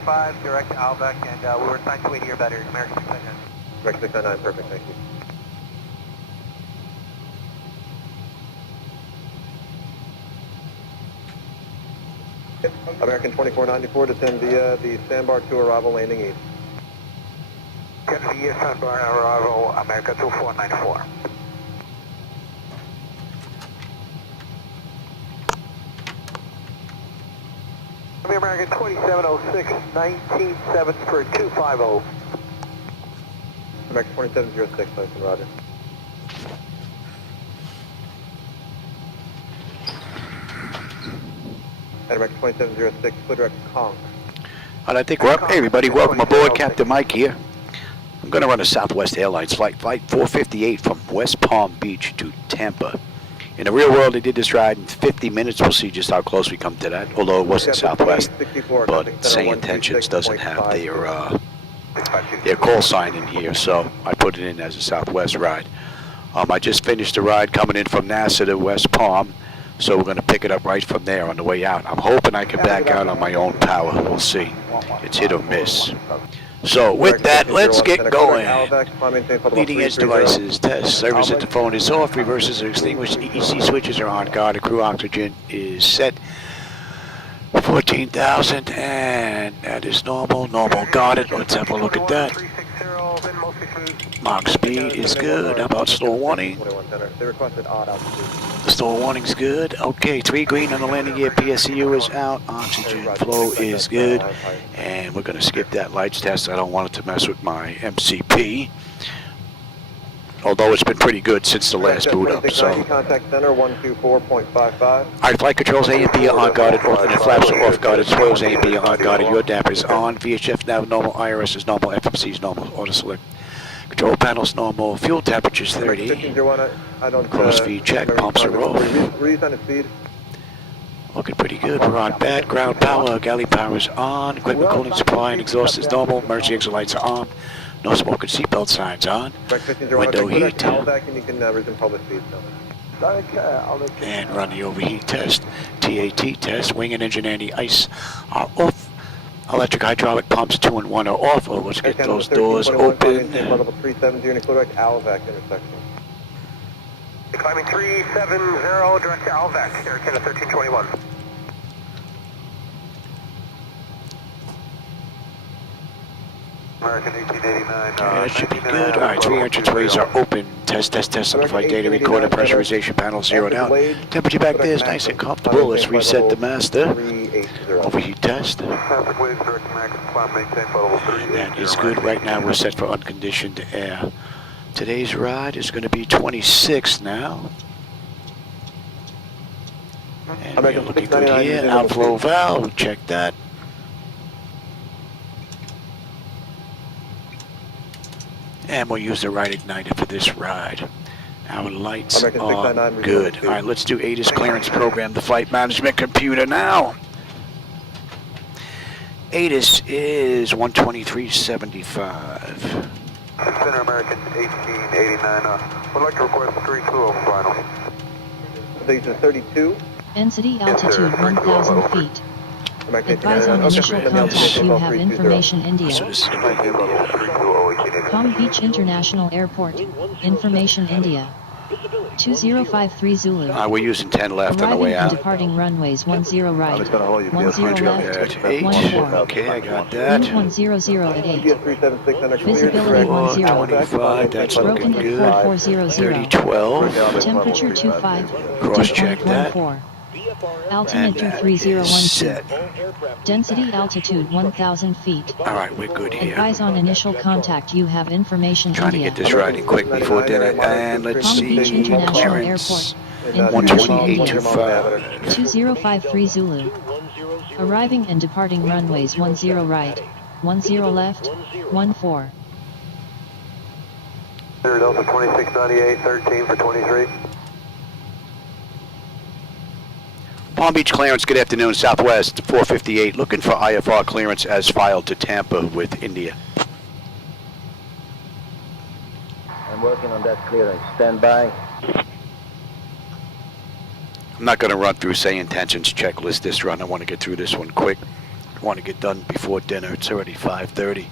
5, direct to Albeck, and we were assigned to 80 or better, American 699. Direct 699, perfect, thank you. American 2494, descend via the sandbar to arrival, landing east. Descend via sandbar arrival, America 2494. American 2706, 197 for 250. American 2706, listen, roger. And American 2706, clear direct Conk. All right, I think we're up. Hey everybody, welcome aboard. Captain Mike here. I'm going to run a Southwest Airlines flight 458 from West Palm Beach to Tampa. In the real world, they did this ride in 50 minutes. We'll see just how close we come to that, although it wasn't Southwest. But Say Intentions doesn't have their call sign in here, so I put it in as a Southwest ride. I just finished the ride coming in from NASA to West Palm, so we're going to pick it up right from there on the way out. I'm hoping I can back out on my own power. We'll see. It's hit or miss. So with that, let's get going. Leading edge devices, test, service at the phone is off, reverses are extinguished, EEC switches are on, guard, crew oxygen is set. 14,000, and that is normal, guarded. Let's have a look at that. Mach speed is good. How about stall warning? The stall warning's good. Okay, 3 green on the landing gear, PSCU is out, oxygen flow is good, and we're going to skip that lights test. I don't want it to mess with my MCP, although it's been pretty good since the last boot up. So, contact center 124.55. all right, flight controls A and B are on guarded, alternate flaps are off guarded, spoils A and B are on guarded, your damper is on, VHF nav normal, IRS is normal, FMC is normal, auto select. Control panels normal, fuel temperature's 30. Cross feed check, pumps are off. Looking pretty good. We're on bad. Ground power, galley power is on. Equipment cooling supply and exhaust is normal. Emergency exit lights are on. No smoke and seatbelt signs on. Window heat. And run the overheat test. TAT test. Wing and engine anti-ice are off. Electric hydraulic pumps 2 and 1 are off. Oh, let's get those doors open. Climbing 370, direct to Albeck, Air Canada 1321. American 1889. That should be good. All right, 3 entranceways are open. Test on the flight data recorder. Pressurization panel zeroed out. Temperature back there is nice and comfortable. Let's reset the master. Overheat test. That is good. Right now we're set for unconditioned air. Today's ride is going to be 26 now. And we're looking good here. Outflow valve, check that. And we'll use the right igniter for this ride. Our lights are good. All right, let's do ATIS clearance program, the flight management computer now. ATIS is 123.75. Center American 1889. Would like to request 320 final. These are 32. Density altitude 1,000 feet. Advise on initial contact. You have information India. Palm Beach International Airport. Information India. 2053 Zulu. We're using 10 left on the way out. Departing runways 10 right, 10 left, 14. Okay, I got that. 100 at 8. Visibility 10. 25, that's looking Broken good. at 4400. 3012. Temperature 25. Cross check that. Altitude 3010. Density altitude 1,000 feet. All right, we're good here. Advise on initial contact. You have information Trying India. to get this riding quick before dinner. And let's Palm see. Beach International Clearance. Airport. 128.25. 2053 Zulu. Arriving and departing runways 10 right, 10 left, 14. Delta 2698, 13 for 23. Palm Beach clearance, good afternoon, Southwest 458, looking for IFR clearance as filed to Tampa with India. I'm working on that clearance. Stand by. I'm not going to run through Say Intentions checklist this run. I want to get through this one quick. want to get done before dinner. It's already 5:30.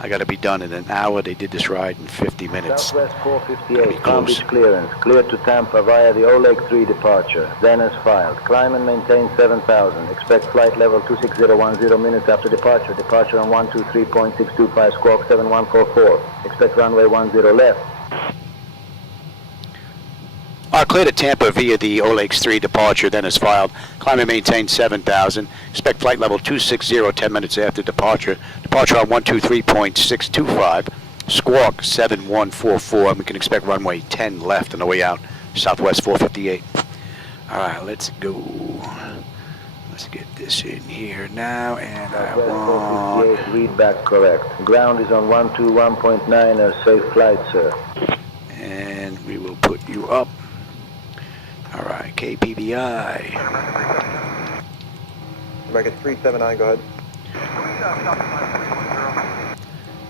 I got to be done in an hour. They did this ride in 50 minutes. Southwest Gonna 458, be Palm close. Beach clearance. Cleared to Tampa via the Oleg 3 departure. Then as filed. Climb and maintain 7,000. Expect flight level 26010 minutes after departure. Departure on 123.625 squawk 7144. Expect runway 10 left. Clear to Tampa via the Oleg 3 departure, then is filed. Climb and maintain 7,000. Expect flight level 260 10 minutes after departure. Departure on 123.625. Squawk 7144. And we can expect runway 10 left on the way out. Southwest 458. All right, let's go. Let's get this in here now, and I Southwest want... 458, read back correct. Ground is on 121.9, safe flight, sir. And we will put you up. All right, KPBI. American 379, go ahead.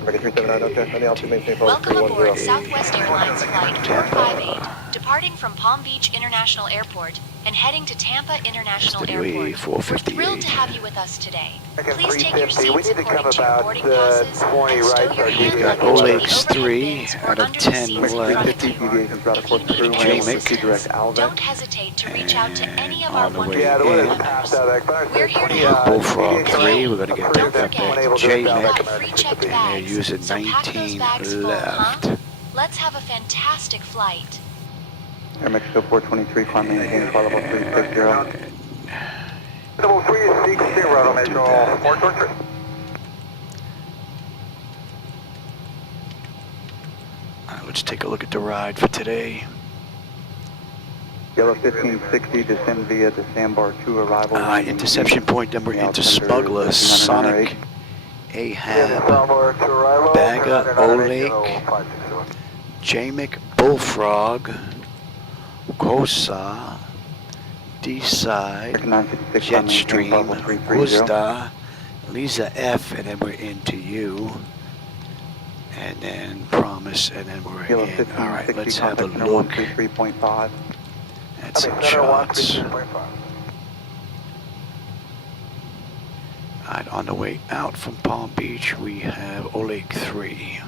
American 379, okay. Any altitude maintain forward Welcome aboard 310. Southwest Airlines Flight 458, departing from Palm Beach International Airport and heading to Tampa International SWA Airport. We're 458. thrilled to have you with us today. American Please take your 350. We seats need to come according to your about boarding passes 20 and stow right. your We've hand got luggage in the Oleg's overhead 3 bins or out of under the 10 seats in front left. of 350 you. deviations route If course you need through Jamaica. assistance, direct Alva. don't hesitate to reach out to any of And our on the way wonderful Yeah, the crew weather's in, past members. that. We're here to we help. got Bullfrog 3. Today, We're going to get don't picked up forget, at we've Jamaica. got free checked And they're bags, using so pack those 19 bags full, left. huh? Let's have a fantastic flight. Air Mexico 423, climb maintain flight level 360. Level 360, Metro 423. All right, let's take a look at the ride for today. Yellow 1560, descend via the Sandbar 2 arrival. Interception point, then we're into Smuggler, Sonic, Ahab, Bagger, Oleg, Jamek, Bullfrog, Kosa, D-Side, Jetstream, Worcester, Lisa F, and then we're into you. And then Promise, and then we're Yellow in. All right, let's have a contact look 133.5. at some charts. All right, on the way out from Palm Beach, we have Oleg 3.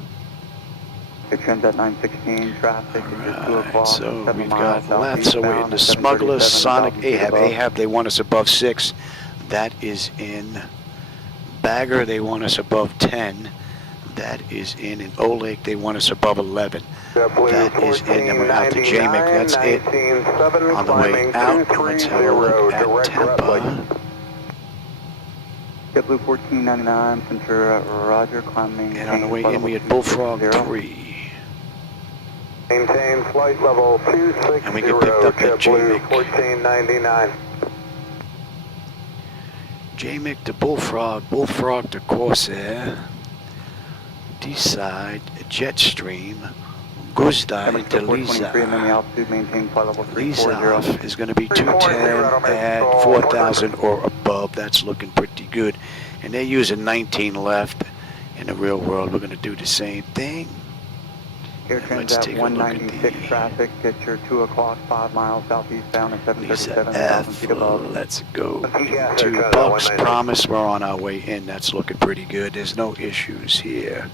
It trends at 916, traffic is at 2 Alright, o'clock. so 7 we've miles got left, so we're southeastbound into at Smuggler, 737, Sonic, altitude Ahab. above. Ahab, they want us above 6. That is in. Bagger, they want us above 10. That is in. And Oleg, they want us above 11. That is in. And we're out to Jamek. That's it. On the way out, let's have a look at Tampa. JetBlue 1499, center Roger, climb maintain. And on the way flight in, we level had Bullfrog 260. 3. Maintain flight level 260, And we get picked up at JetBlue Jamek. 1499. Jamek to Bullfrog, Bullfrog to Corsair, D-Side, Jetstream, Guzda into 423, and then the Lisa. altitude maintain flight level 340. Lisa is going to be 210 at 4,000 or above. That's looking pretty good. And they're using 19 left. In the real world, we're going to do the same thing. Air And trends let's at take a look at 196 the traffic, get your 2 o'clock, 5 miles southeastbound at Lisa 737,000 feet F. above. Let's go Yeah, to they're Bucks. 190. Promise we're on our way in. That's looking pretty good. There's no issues here.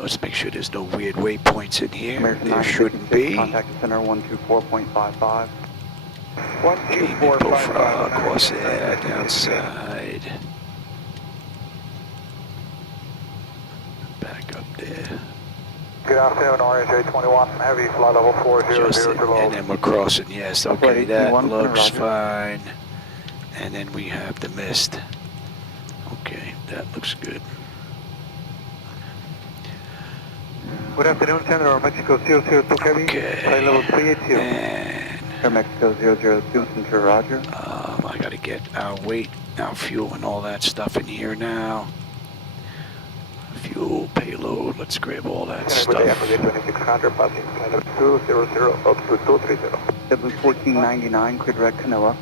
Let's make sure there's no weird waypoints in here. American There shouldn't be. Contact the center 124.55. Bullfrog, Corsair, downside. Back up there. Good afternoon, RJ 21, heavy flight level 400 Just it. to low. And then we're crossing. Yes, okay, that looks fine. And then we have the mist. Okay, that looks good. Good afternoon, Center Mexico 002 Heavy, Okay. flight level 380. And Air Mexico 002, Center Roger. I gotta get our weight, our fuel, and all that stuff in here now. Fuel, payload, let's grab all that stuff. 2600, passing kind of 200 up to 230. JetBlue 1499, clear direct Canoa.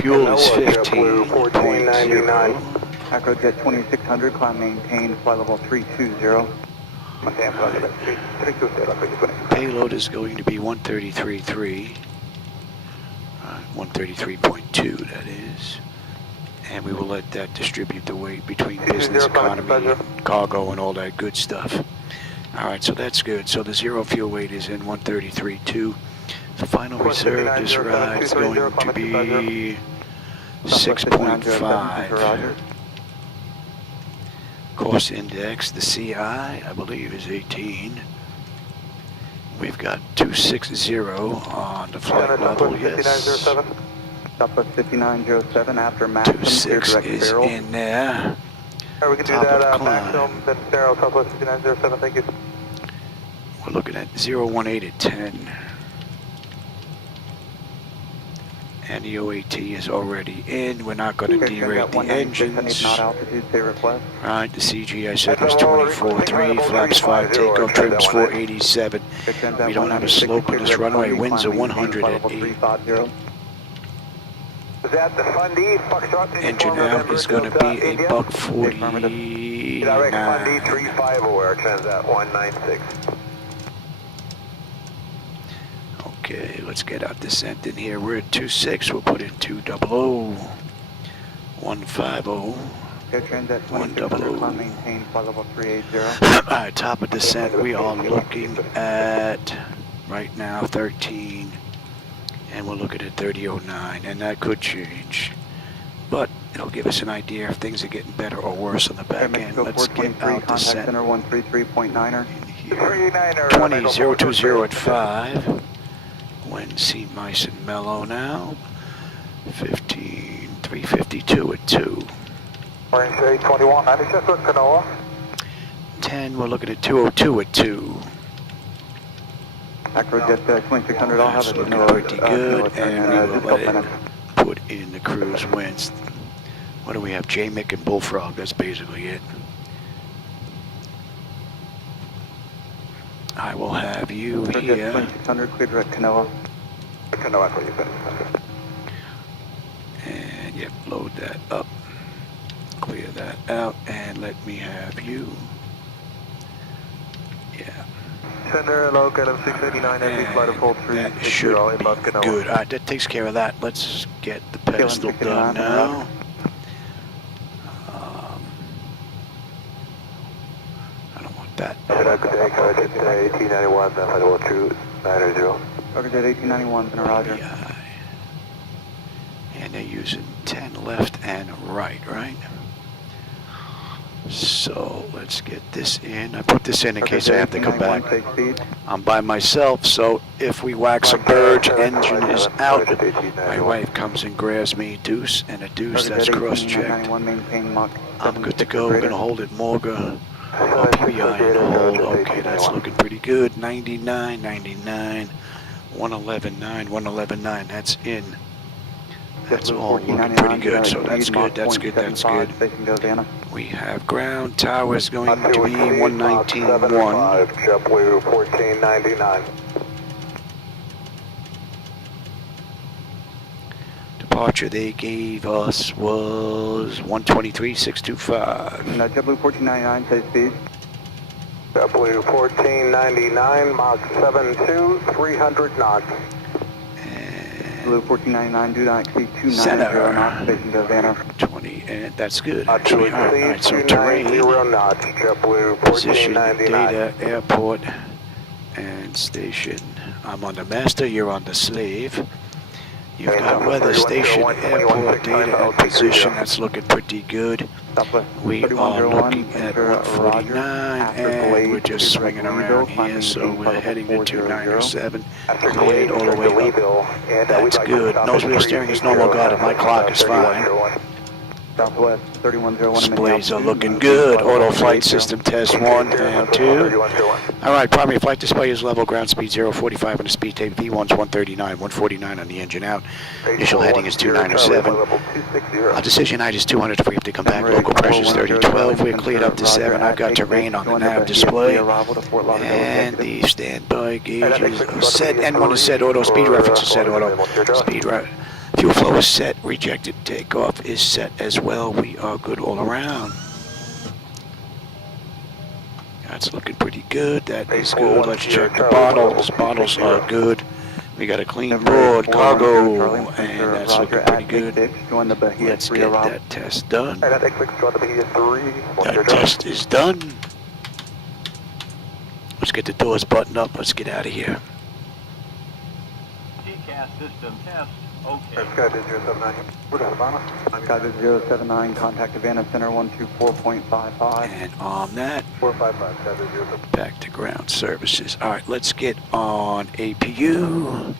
Fuel is JetBlue 1499. 15.0. Acrojet 2600, climb maintain, flight level 320. Maintain flight level 320. Payload is going to be 133.3. 133.2, that is. And we will let that distribute the weight between business, economy, cargo, and all that good stuff. All right, so that's good. So the zero fuel weight is in 133.2. The final reserve this ride is going to be 6.5. Cost index, the CI, I believe, is 18. We've got 260 on the flight level, yes. Southwest 5907 after maximum, clear 26 direct is barrel. in there. Alright, we can Top do that, of climb. maximum, then Sparrow, Southwest 5907, thank you. We're looking at 018 at 10. And the OAT is already in. We're not going to derate the engines. Not altitude, say request. Right, the CG I said was 24.3, flaps 5, takeoff trims 487. We don't have a slope on this runway. Winds are 100 at 8. Is that the Fundy, Foxtrot? Engine out is going to be a buck 49. Direct Fundy 35 aware, transat 196. Okay, let's get our descent in here. We're at 26. We'll put in 200, 150. Go transat 2600, climb maintain, flight level 380. All right, top of descent, we are looking at, right now, 13. And we're looking at 3009, and that could change. But it'll give us an idea if things are getting better or worse on the back end. Let's get out contact descent center 133.9er. in here. 20020 at 5. Wind seem nice and mellow now. 15, 352 at 2. Orange 21, 96 with Canoa. 10, we're looking at 202 at 2. Acrojet 2600, I'll have That's it. looking pretty good, and we will let it put in the cruise winds. What do we have? J-Mick and Bullfrog, that's basically it. I will have you here. 2600, clear direct Canoa. Canoa, what you said. And yep, load that up. Clear that out, and let me have you. Yeah. Center, local M689, heavy flight of hold 3, That should be good. All right, that takes care of that. Let's get the pedestal done now. I don't want that. Good 1891, flight level 290. Acrojet 1891, been a roger. KPBI. And they're using 10 left and right? So let's get this in. I put this in case I have to come back. I'm by myself, so if we wax a bird, engine is out. My wife comes and grabs me deuce and a deuce. That's cross-checked. I'm good to go. We're going to hold it Morga. PI and hold. Okay, that's looking pretty good. 99, 99, 111.9, 111.9. That's in. That's all looking pretty good, so that's good, that's good, that's good. We have ground, towers going to be 119.1. JetBlue 1499. Departure they gave us was 123.625. JetBlue 1499, say speed. JetBlue 1499, Mach 72, 300 knots. Blue 1499, do not exceed 290 Center. knots, facing Havana. 20, and that's good, actually. All right, so terrain, 290 knots, JetBlue position, 1499. data, airport, and station. I'm on the master, you're on the slave. You've got weather station, airport, data, and position. That's looking pretty good. We are looking at 149, and we're just swinging around here, so we're heading to 2907. Cleared all the way up. That's good. Nose wheel steering is normal guided. My clock is fine. Southwest 3101. Displays are looking good. Auto flight system test 1 and 2. All right, primary flight display is level, ground speed 045 on the speed tape. V1's 139, 149 on the engine out. Initial heading is 2907. Our decision height is 200 if we have to come back. Local pressure is 3012. We're cleared up to 7. I've got terrain on the nav display. And the standby gauge is set. N1 is set auto. Speed reference is set auto. Speed fuel flow is set. Rejected takeoff is set as well. We are good all around. That's looking pretty good. That is good. Let's check the bottles. Bottles are good. We got a clean Number board, 410 cargo, Charlie, and Center that's Roger looking at pretty good. Big 6, join the Bahia Let's 3 get arrival. that test done. Alright, that X6, join the Bahia 3. That test is done. Let's get the doors buttoned up. Let's get out of here. TCAS system test. Okay. Skydiz 079. We're to Havana. Skydiz 079, contact Havana Center 124.55. And on that, 455, Skydiz 079. back to ground services. All right, let's get on APU.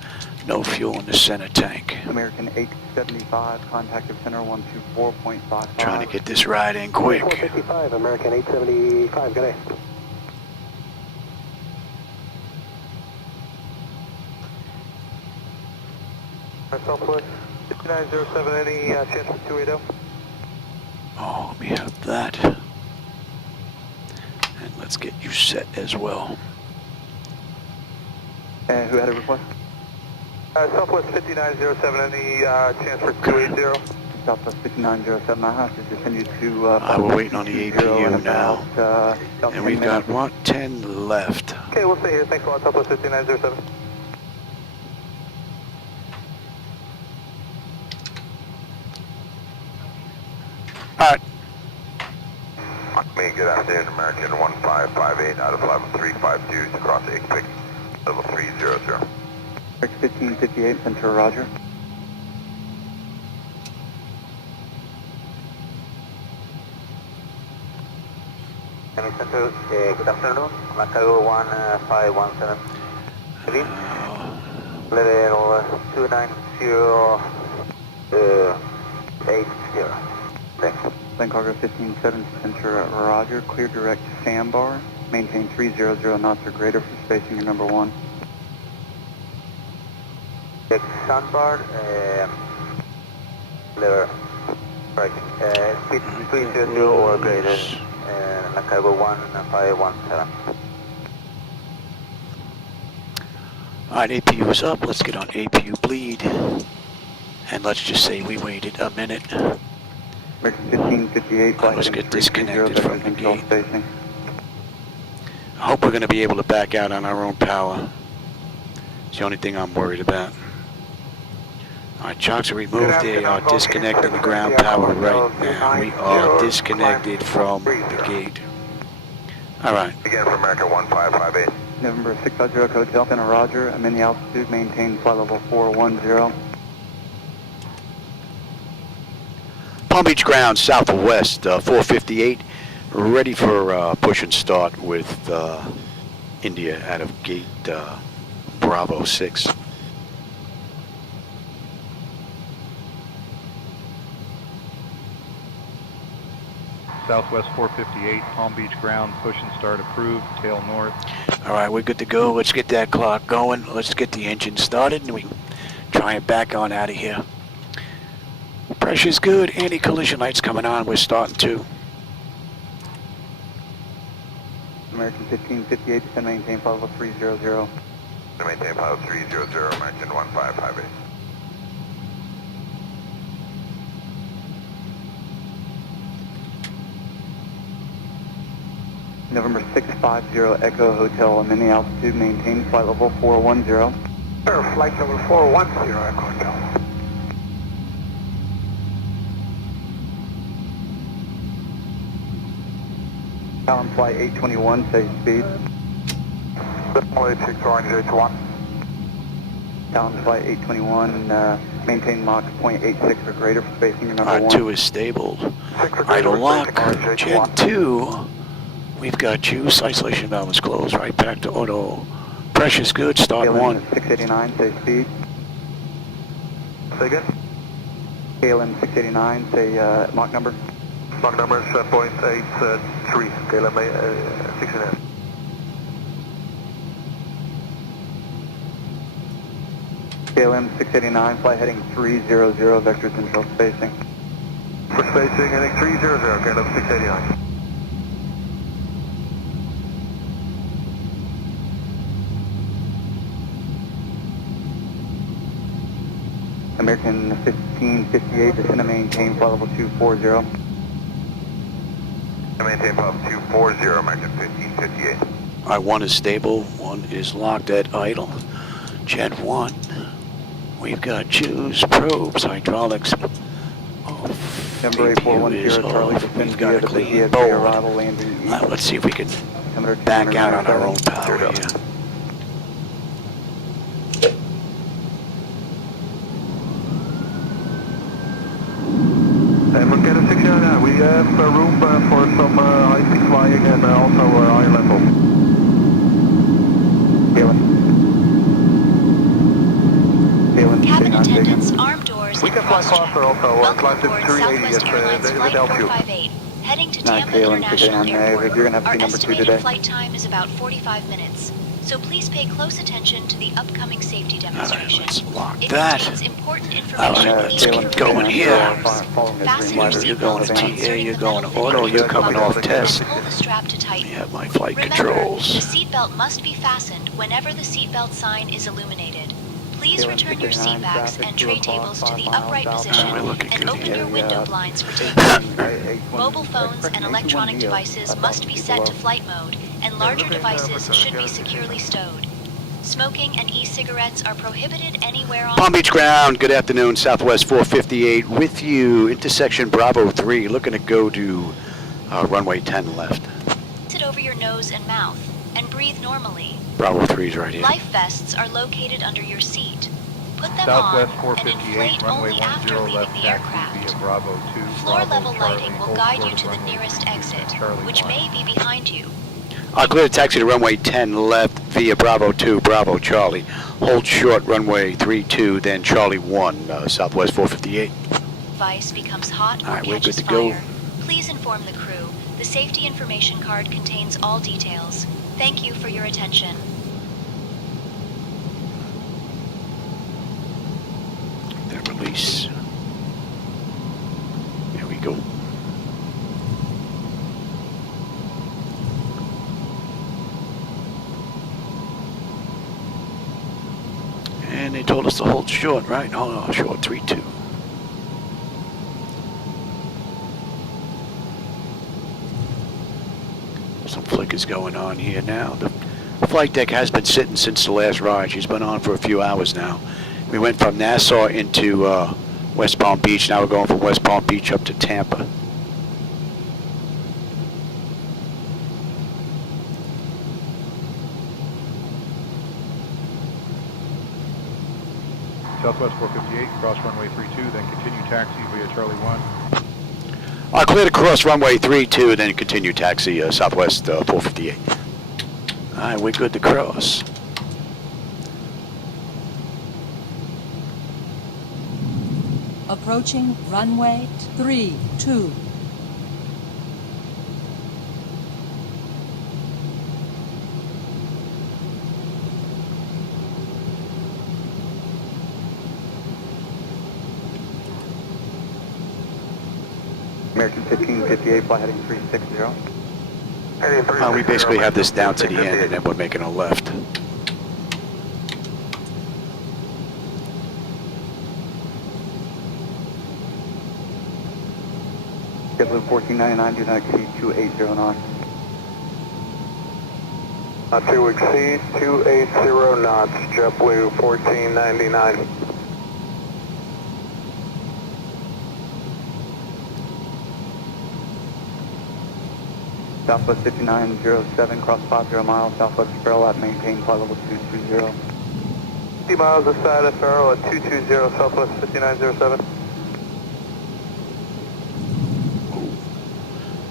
No fuel in the center tank. American 875, contact Center 124.55. Trying to get this ride in quick. 455, American 875, good day. Southwest 5907, any chance for 280? Oh, let me have that. And let's get you set as well. And who had a request? Southwest 5907, any chance for 280? Southwest 5907, I have to just send you to... We're waiting on the APU now. About And we've got 10 left. Okay, we'll stay here. Thanks a lot, Southwest 5907. All right. May good afternoon, American 1558 out of level 352 to cross 8 pick, level 300. 1558, Center Roger. Any Center, good afternoon, Macau 1517. Level 29080. Thanks. Then cargo 157, Center Roger. Clear direct sandbar. Maintain 300 knots or greater for spacing your number 1. Direct sandbar, lever, right, speed 300 or greater, Macau 1517. All right, APU is up. Let's get on APU bleed. And let's just say we waited a minute. American 1558, flight Let's heading get disconnected 330, from the control gate. spacing. I hope we're going to be able to back out on our own power. It's the only thing I'm worried about. All right, chocks are removed. They are disconnecting the ground power right now. We are disconnected from the gate. All right. Again for American 1558. November 650, Hotel Center Roger. I'm in the altitude. Maintain flight level 410. Palm Beach ground, Southwest 458. Ready for push and start with India out of gate Bravo 6. Southwest 458, Palm Beach ground, push and start approved, tail north. All right, we're good to go. Let's get that clock going. Let's get the engine started and we can try and back on out of here. Pressure's good. Anti-collision lights coming on. We're starting to. American 1558, descend maintain flight level 300. To maintain flight 300, American 1558. November 650, Echo Hotel. I'm in the altitude. Maintain flight level 410. Sir, flight level 410, Echo Hotel. Talon flight 821, safe speed. Flight 681. Talon flight 821, maintain Mach 0.86 or greater for spacing your number 1. R2 is stable. Idle lock. Gen 2. We've got juice. Isolation valve is closed. Right back to auto. Pressure's good. Start KLM 1. 689, safe speed. Say again? KLM 689, say Mach number. Mach number is 7.83, KLM 69. KLM 689, flight heading 300, vector control spacing. For spacing, heading 300, KLM 689. American 1558, descend and maintain flight level 240. Maintain flight 240, American 1558. All right, 1 is stable. 1 is locked at idle. Gen 1. We've got Jews, probes, hydraulics. Number 8410 Charlie, We've got a clean board. board. Arrival landing east. Let's see if we can back out on our own power here. And we'll get a 609. We have room for some high-speed flying and also eye level. Cabin attendants, armed doors, We and can fly cross-check. faster also. Welcome Climb to aboard 380 Southwest Airlines if it Flight helps you. 458, heading to Nice, Tampa Galen, International today on Airport. you're gonna have to Our be number 2 estimated today. flight time is about 45 minutes, so please pay close attention to the upcoming safety demonstration. Let's lock It that. contains important information. Let's keep going here. Fasten your You're going to seatbelts by TA, you're inserting the going to metal auto, fitting you're into coming the off buckle test. and pull the strap to We tighten. have my flight Remember, controls. the seatbelt must be fastened whenever the seatbelt sign is illuminated. Please return your seat backs and tray tables to the upright position We're looking and good open here. your window blinds for takeoff. Mobile phones and electronic devices must be set to flight mode, and larger devices should be securely stowed. Smoking and e-cigarettes are prohibited anywhere on Palm Beach ground, good afternoon, Southwest 458 with you, intersection Bravo 3, looking to go to runway 10 left. Sit over your nose and mouth, and breathe normally. Bravo 3 is right here. Life vests are located under your seat. Put them Southwest on and 458, inflate runway only after 10 leaving left, the taxi aircraft. via Bravo 2. Floor Bravo level Charlie, lighting will hold guide short you of to the runway nearest 22, exit, Charlie which 1. may be behind you. Clear to taxi to runway 10 left via Bravo 2, Bravo Charlie. Hold short runway 32, then Charlie 1, Southwest 458. Device becomes hot or All right, we're catches good to go. fire. Please inform the crew. The safety information card contains all details. Thank you for your attention. Then release. There we go. And they told us to hold short, right? Oh, no, short 3-2. Some flickers going on here now. The flight deck has been sitting since the last ride. She's been on for a few hours now. We went from Nassau into West Palm Beach. Now we're going from West Palm Beach up to Tampa. Southwest 458, cross runway 32, then continue taxi via Charlie 1. I'll clear to cross runway 32, then continue taxi Southwest 458. All right, we're good to cross. Approaching runway 32. American 1558, fly heading 360. We basically have this down to the end, and then we're making a left. JetBlue 1499, do not exceed 280 knots. Not to exceed 280 knots, JetBlue 1499. Southwest 5907, cross 50 miles, Southwest Sparrow at maintain flight level 220. 50 miles aside of Farrell at 220, Southwest 5907.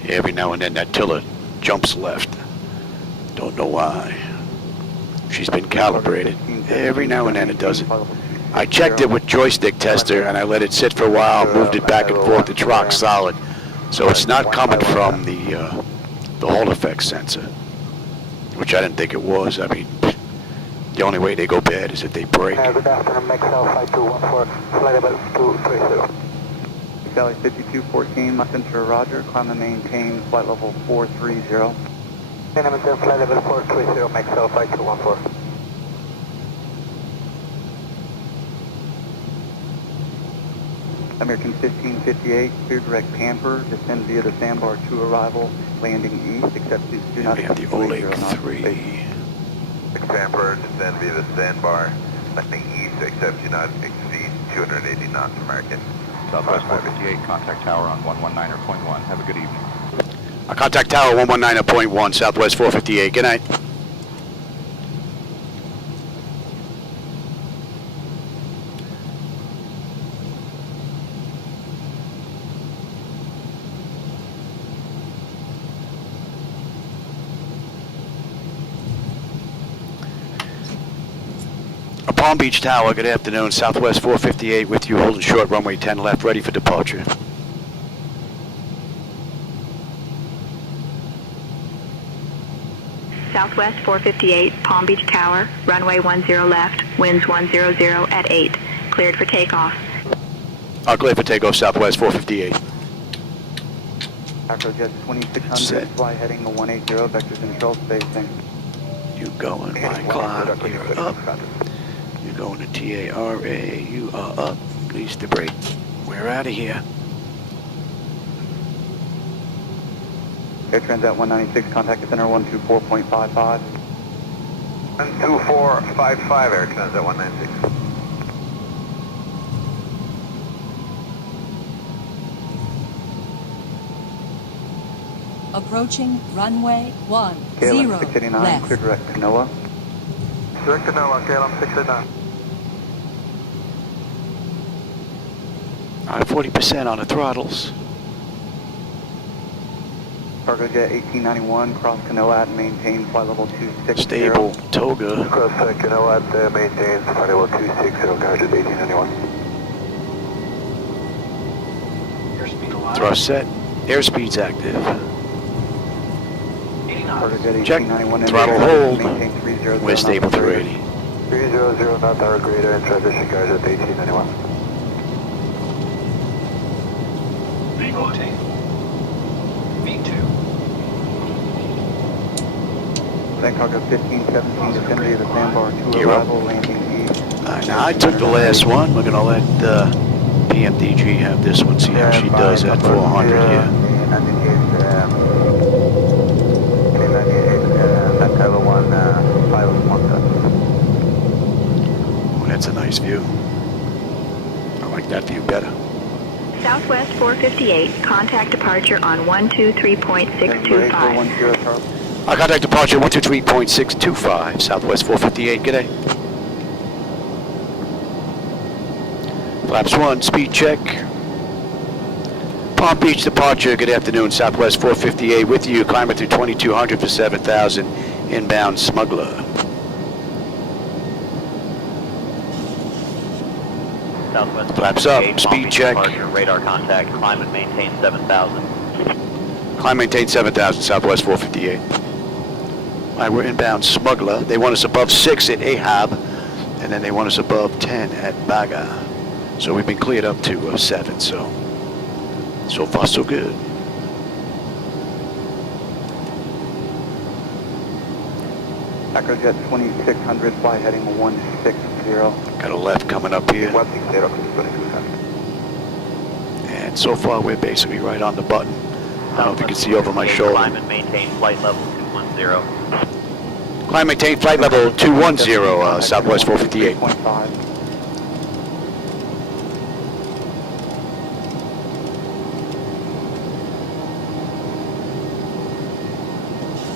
Yeah, every now and then that tiller jumps left. Don't know why. She's been calibrated. Every now and then it does it. I checked it with joystick tester and I let it sit for a while, moved it back and forth. It's rock solid. So it's not coming from the Hall effect sensor, which I didn't think it was. I mean, the only way they go bad is if they break. Good afternoon, Maxell 5214, flight level 230. Valley 5214, my center Roger, climb and maintain flight level 430. Cinnamon 10, flight level 430, Maxell 5214. American 1558, clear direct Pamper, descend via the Sandbar 2 arrival, landing east, except do not We have the exceed 280 Oleg knots. 3. Pamper, descend via the sandbar. landing east, accept do not exceed 280 knots American. Southwest 458, contact tower on 119.1. Have a good evening. Contact tower 119.1, Southwest 458. Good night. Palm Beach Tower, good afternoon. Southwest 458 with you, holding short, runway 10 left, ready for departure. Southwest 458, Palm Beach Tower, runway 10 left, winds 100 at 8. Cleared for takeoff. Clear for takeoff, Southwest 458. Acrojet 2600, fly heading to 180, vector control spacing. You going, my clock, you're up. You're going to TARA, you are up. Please to brake. We're out of here. Air Transat 196, contact center 124.55. 12455, Air Transat 196. Approaching runway 10 KLM 689, left. clear direct Canoa. Direct Canoa, KLM 689. 40% on the throttles. Cargo Jet 1891, cross Canoa at maintain flight level 260. Stable, Toga. Cross Canoa at maintains flight level 260, Cargo Jet 1891. Thrust set. Airspeed's active. Cargo Jet Check. 1891, Throttle hold. maintain 30. We're stable 380. 300 knot hour greater in transition, Cargo Jet 1891. Then cargo 1517, vicinity of the sandbar, 2 Gear up. arrival, landing east. Now I took the last one. We're gonna let PMDG have this one. See how she does at 400 here. Oh, that's a nice view. I like that view better. Southwest 458, contact departure on 123.625. Contact departure 123.625, Southwest 458, g'day. Flaps 1, speed check. Palm Beach departure, good afternoon, Southwest 458 with you, climber through 2200 for 7,000, inbound smuggler. Southwest Flaps up, speed check. Radar contact, climb and maintain 7,000. Climb maintain 7,000, Southwest 458. All right, we're inbound smuggler. They want us above 6 at Ahab, and then they want us above 10 at Baga. So we've been cleared up to 7, so far so good. Acrojet 2600, fly heading to 160. Got a left coming up here. And so far we're basically right on the button. I don't know if you can see over my shoulder. Climb and maintain flight level 210. Climb maintain flight level 210, Southwest 458. 3.5.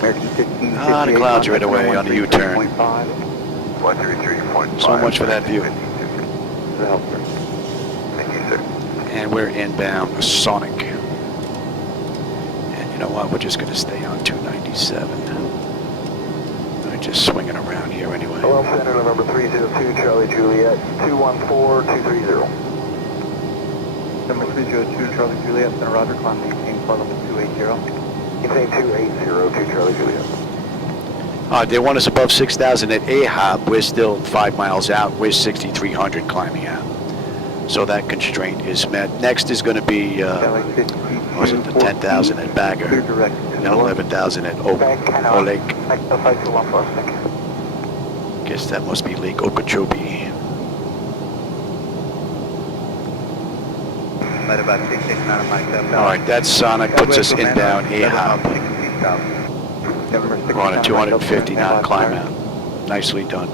American 15. The clouds right away on the U-turn. 133.5. So much for that view. Thank you, sir. And we're inbound Sonic. And you know what? We're just going to stay on 297. We're just swinging around here anyway. Hello, Center November 302, Charlie Juliet, 214-230. Number 302, Charlie Juliet, Center Roger, climb maintain flight level 280. Maintain 280 to Charlie Juliet. They want us above 6,000 at Ahab. We're still 5 miles out. We're 6,300 climbing out. So that constraint is met. Next is going to be, was it the 10,000 at Bagger, and 11,000 at Oleg. Guess that must be Lake Okeechobee. All right, that Sonic puts us inbound Ahab. We're on a 250 knot climb out. Nicely done.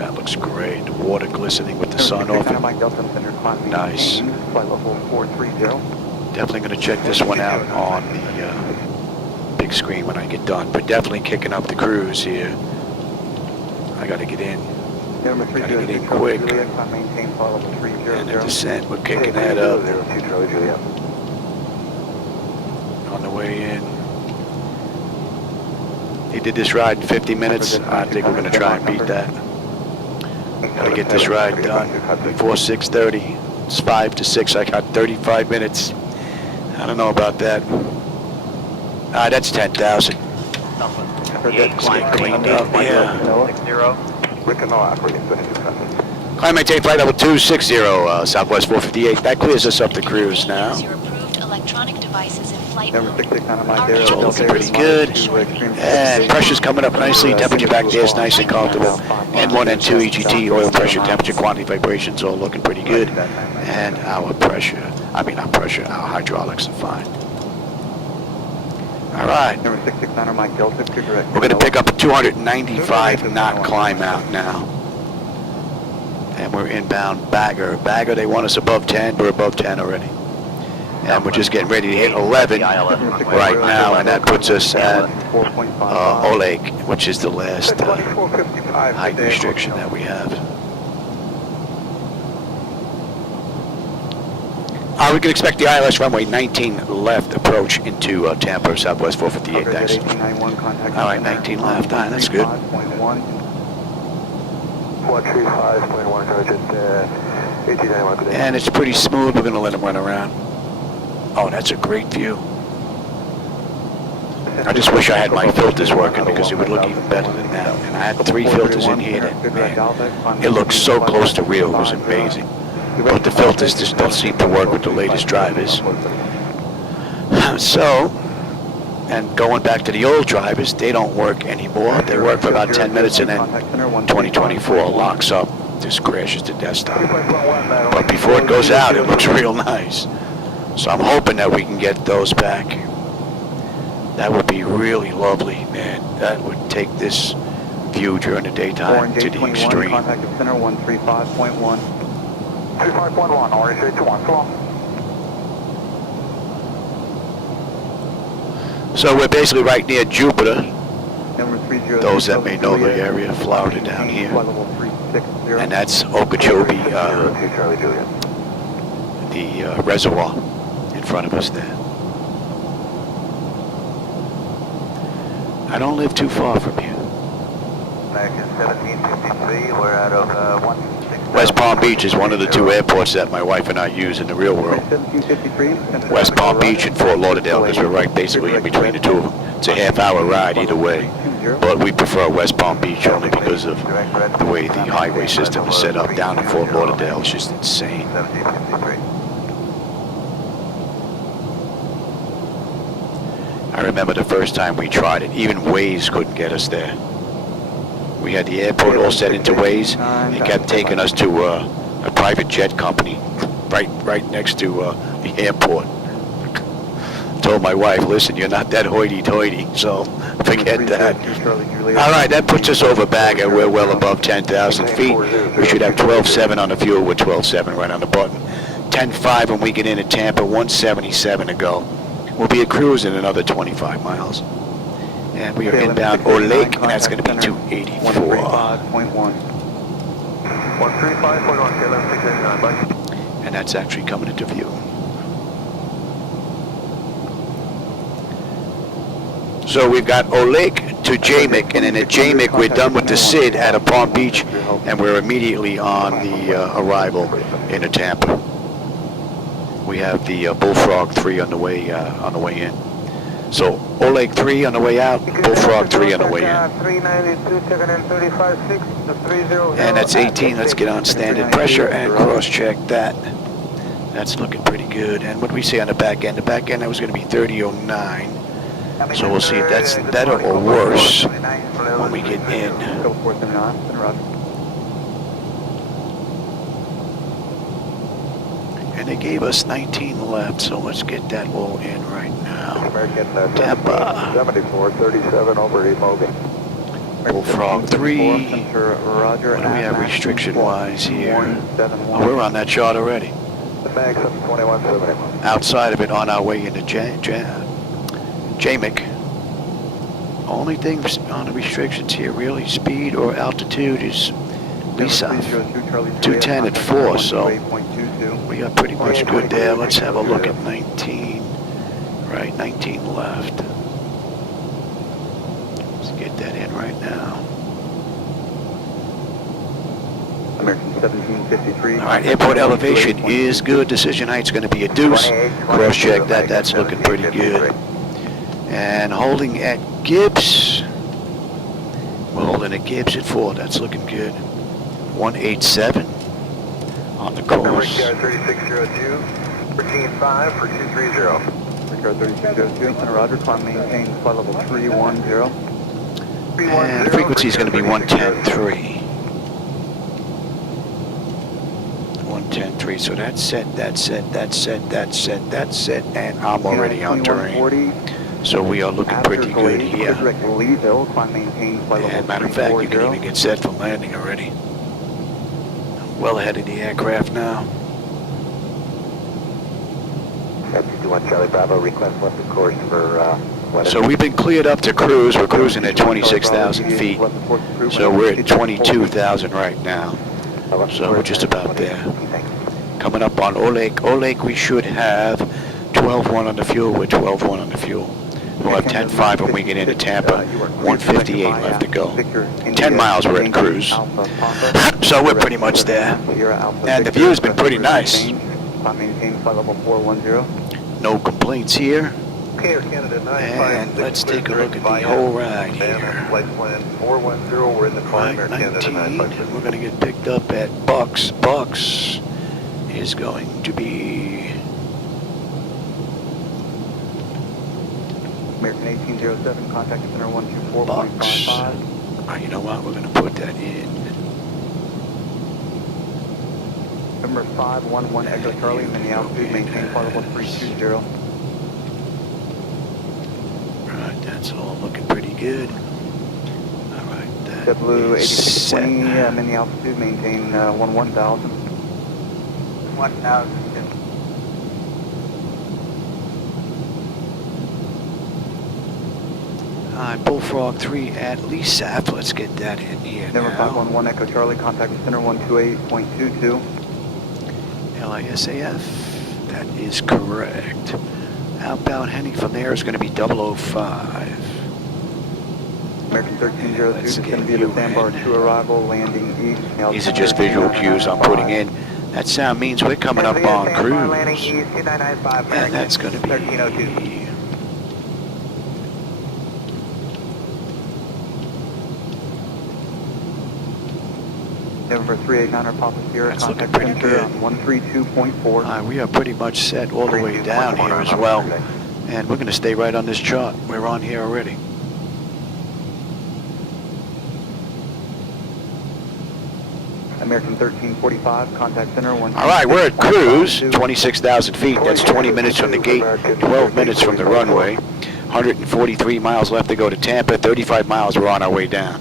that looks great. The water glistening with the sun off it. Nice. Definitely going to check this one out on the big screen when I get done, but definitely kicking up the cruise here. I got to get in. Got to get in quick. And the descent, we're kicking that up. On the way in. He did this ride in 50 minutes. I think we're going to try and beat that. Got to get this ride done before 6:30. It's 5 to 6. I got 35 minutes. I don't know about that. That's 10,000. Let's get cleaned up. Yeah. Climb maintain flight level 260, Southwest 458. That clears us up the cruise now. Your approved electronic devices in flight Number mode. 669 It's all looking pretty good. And pressure's coming up nicely. Temperature back there is nice and comfortable. N1, N2, EGT, oil pressure, temperature, quantity, vibrations, all looking pretty good. And our hydraulics are fine. All right. Number 669 Mike Delta, clear direct. We're going to pick up a 295 knot climb out now. And we're inbound Bagger. Bagger, they want us above 10. We're above 10 already. And we're just getting ready to hit 11 right now, and that puts us at Oleg, which is the last height restriction that we have. We can expect the ILS runway 19 left approach into Tampa, Southwest 458. Thanks. All right, 19 left. All right, that's good. 135.1 And it's pretty smooth. We're going to let them run around. Oh, that's a great view. I just wish I had my filters working because it would look even better than that. And I had 3 filters in here that, man, it looks so close to real. It was amazing. But the filters just don't seem to work with the latest drivers. So, and going back to the old drivers, they don't work anymore. They work for about 10 minutes and then 2024 locks up. Just crashes to desktop. But before it goes out, it looks real nice. So I'm hoping that we can get those back. That would be really lovely, man. That would take this view during the daytime to the extreme. Contact the center 135.1. 35.1, orange 821, so long. So we're basically right near Jupiter. Number 30. Those that may know the area, Florida down here. And that's Okeechobee, the reservoir in front of us there. I don't live too far from here. American 1753, we're out of West Palm Beach is one of the 2 airports that my wife and I use in the real world. West Palm Beach and Fort Lauderdale, because we're right basically in between the two of them. It's a half-hour ride either way. But we prefer West Palm Beach only because of the way the highway system is set up down in Fort Lauderdale. It's just insane. I remember the first time we tried it, even Waze couldn't get us there. We had the airport all set into Waze. It kept taking us to a private jet company right next to the airport. Told my wife, listen, you're not that hoity-toity, so forget that. All right, that puts us over Bagger. We're well above 10,000 feet. We should have 12.7 on the fuel with 12.7 right on the button. 10.5 when we get in at Tampa, 177 to go. We'll be a cruise in another 25 miles. And we are inbound Oleg, and that's going to be 284. 135.1. And that's actually coming into view. So we've got Oleg to Jamik, and then at Jamik we're done with the SID out of Palm Beach, and we're immediately on the arrival into Tampa. We have the Bullfrog 3 on the way in. So Oleg 3 on the way out, Bullfrog 3 on the way in. And that's 18. Let's get on standard pressure and cross-check that. That's looking pretty good. And what do we say on the back end? The back end, that was going to be 3009. So we'll see if that's better or worse when we get in. And they gave us 19 left, so let's get that all in right now. American Tampa. 7437 over Emobi. Bullfrog 3. Center, Roger. What do we have restriction-wise here? 171. Oh, we're on that chart already. The mag 721, Outside of it, on our way into JAMIC. Only thing on the restrictions here, really, speed or altitude, is south. 210 at 4, so we are pretty much good there. Let's have a look at 19. Right, 19 left. Let's get that in right now. American 1753. All right, airport elevation is good. Decision height's going to be a deuce. Cross check that. That's looking pretty good. And holding at Gibbs. We're holding at Gibbs at 4. That's looking good. 187 on the course. 3602, 145 for 230. 3602, Center, Roger. Climb maintain flight level 310. And the frequency is going to be 110.3. 110.3. So that's set, that's set, that's set, that's set, that's set, and I'm already on terrain. So we are looking pretty good here. And matter of fact, you can even get set for landing already. Well ahead of the aircraft now. F-51 Charlie Bravo, request left of course for So we've been cleared up to cruise. We're cruising at 26,000 feet. So we're at 22,000 right now. So we're just about there. Coming up on Oleg. Oleg, we should have 12-1 on the fuel. We're 12-1 on the fuel. We'll have 10-5 when we get into Tampa. 158 left to go. 10 miles we're at cruise. So we're pretty much there. And the view's been pretty nice. No complaints here. And let's take a look at the whole ride here. Flight plan 410, we're in the climb, Air Canada 956. We're going to get picked up at Bucks. Bucks is going to be American 1807, contact center 124.55. Bucks. You know what? We're going to put that in. Number 511 Echo Charlie, and then the altitude, maintain flight level 320. Right, that's all looking pretty good. All right, that Blue is set. 8620, and then the altitude, maintain 1000. 1000. Bullfrog 3 at LESAF. Let's get that in here Number now. 511 Echo Charlie, contact center 128.22. LISAF. That is correct. Outbound heading from there is going to be 005. American 1302 is going to be the sandbar to arrival, landing east. These are just visual cues I'm putting in. That sound means we're coming up on cruise. And that's going to be 1302. November 389 Papa Sierra, That's looking contact pretty center good. 132.4. We are pretty much set all the way down here as well. And we're going to stay right on this chart. We're on here already. American 1345, contact center 1. All right, we're at cruise, 26,000 feet. That's 20 minutes from the gate, 12 minutes from the runway. 143 miles left to go to Tampa. 35 miles, we're on our way down.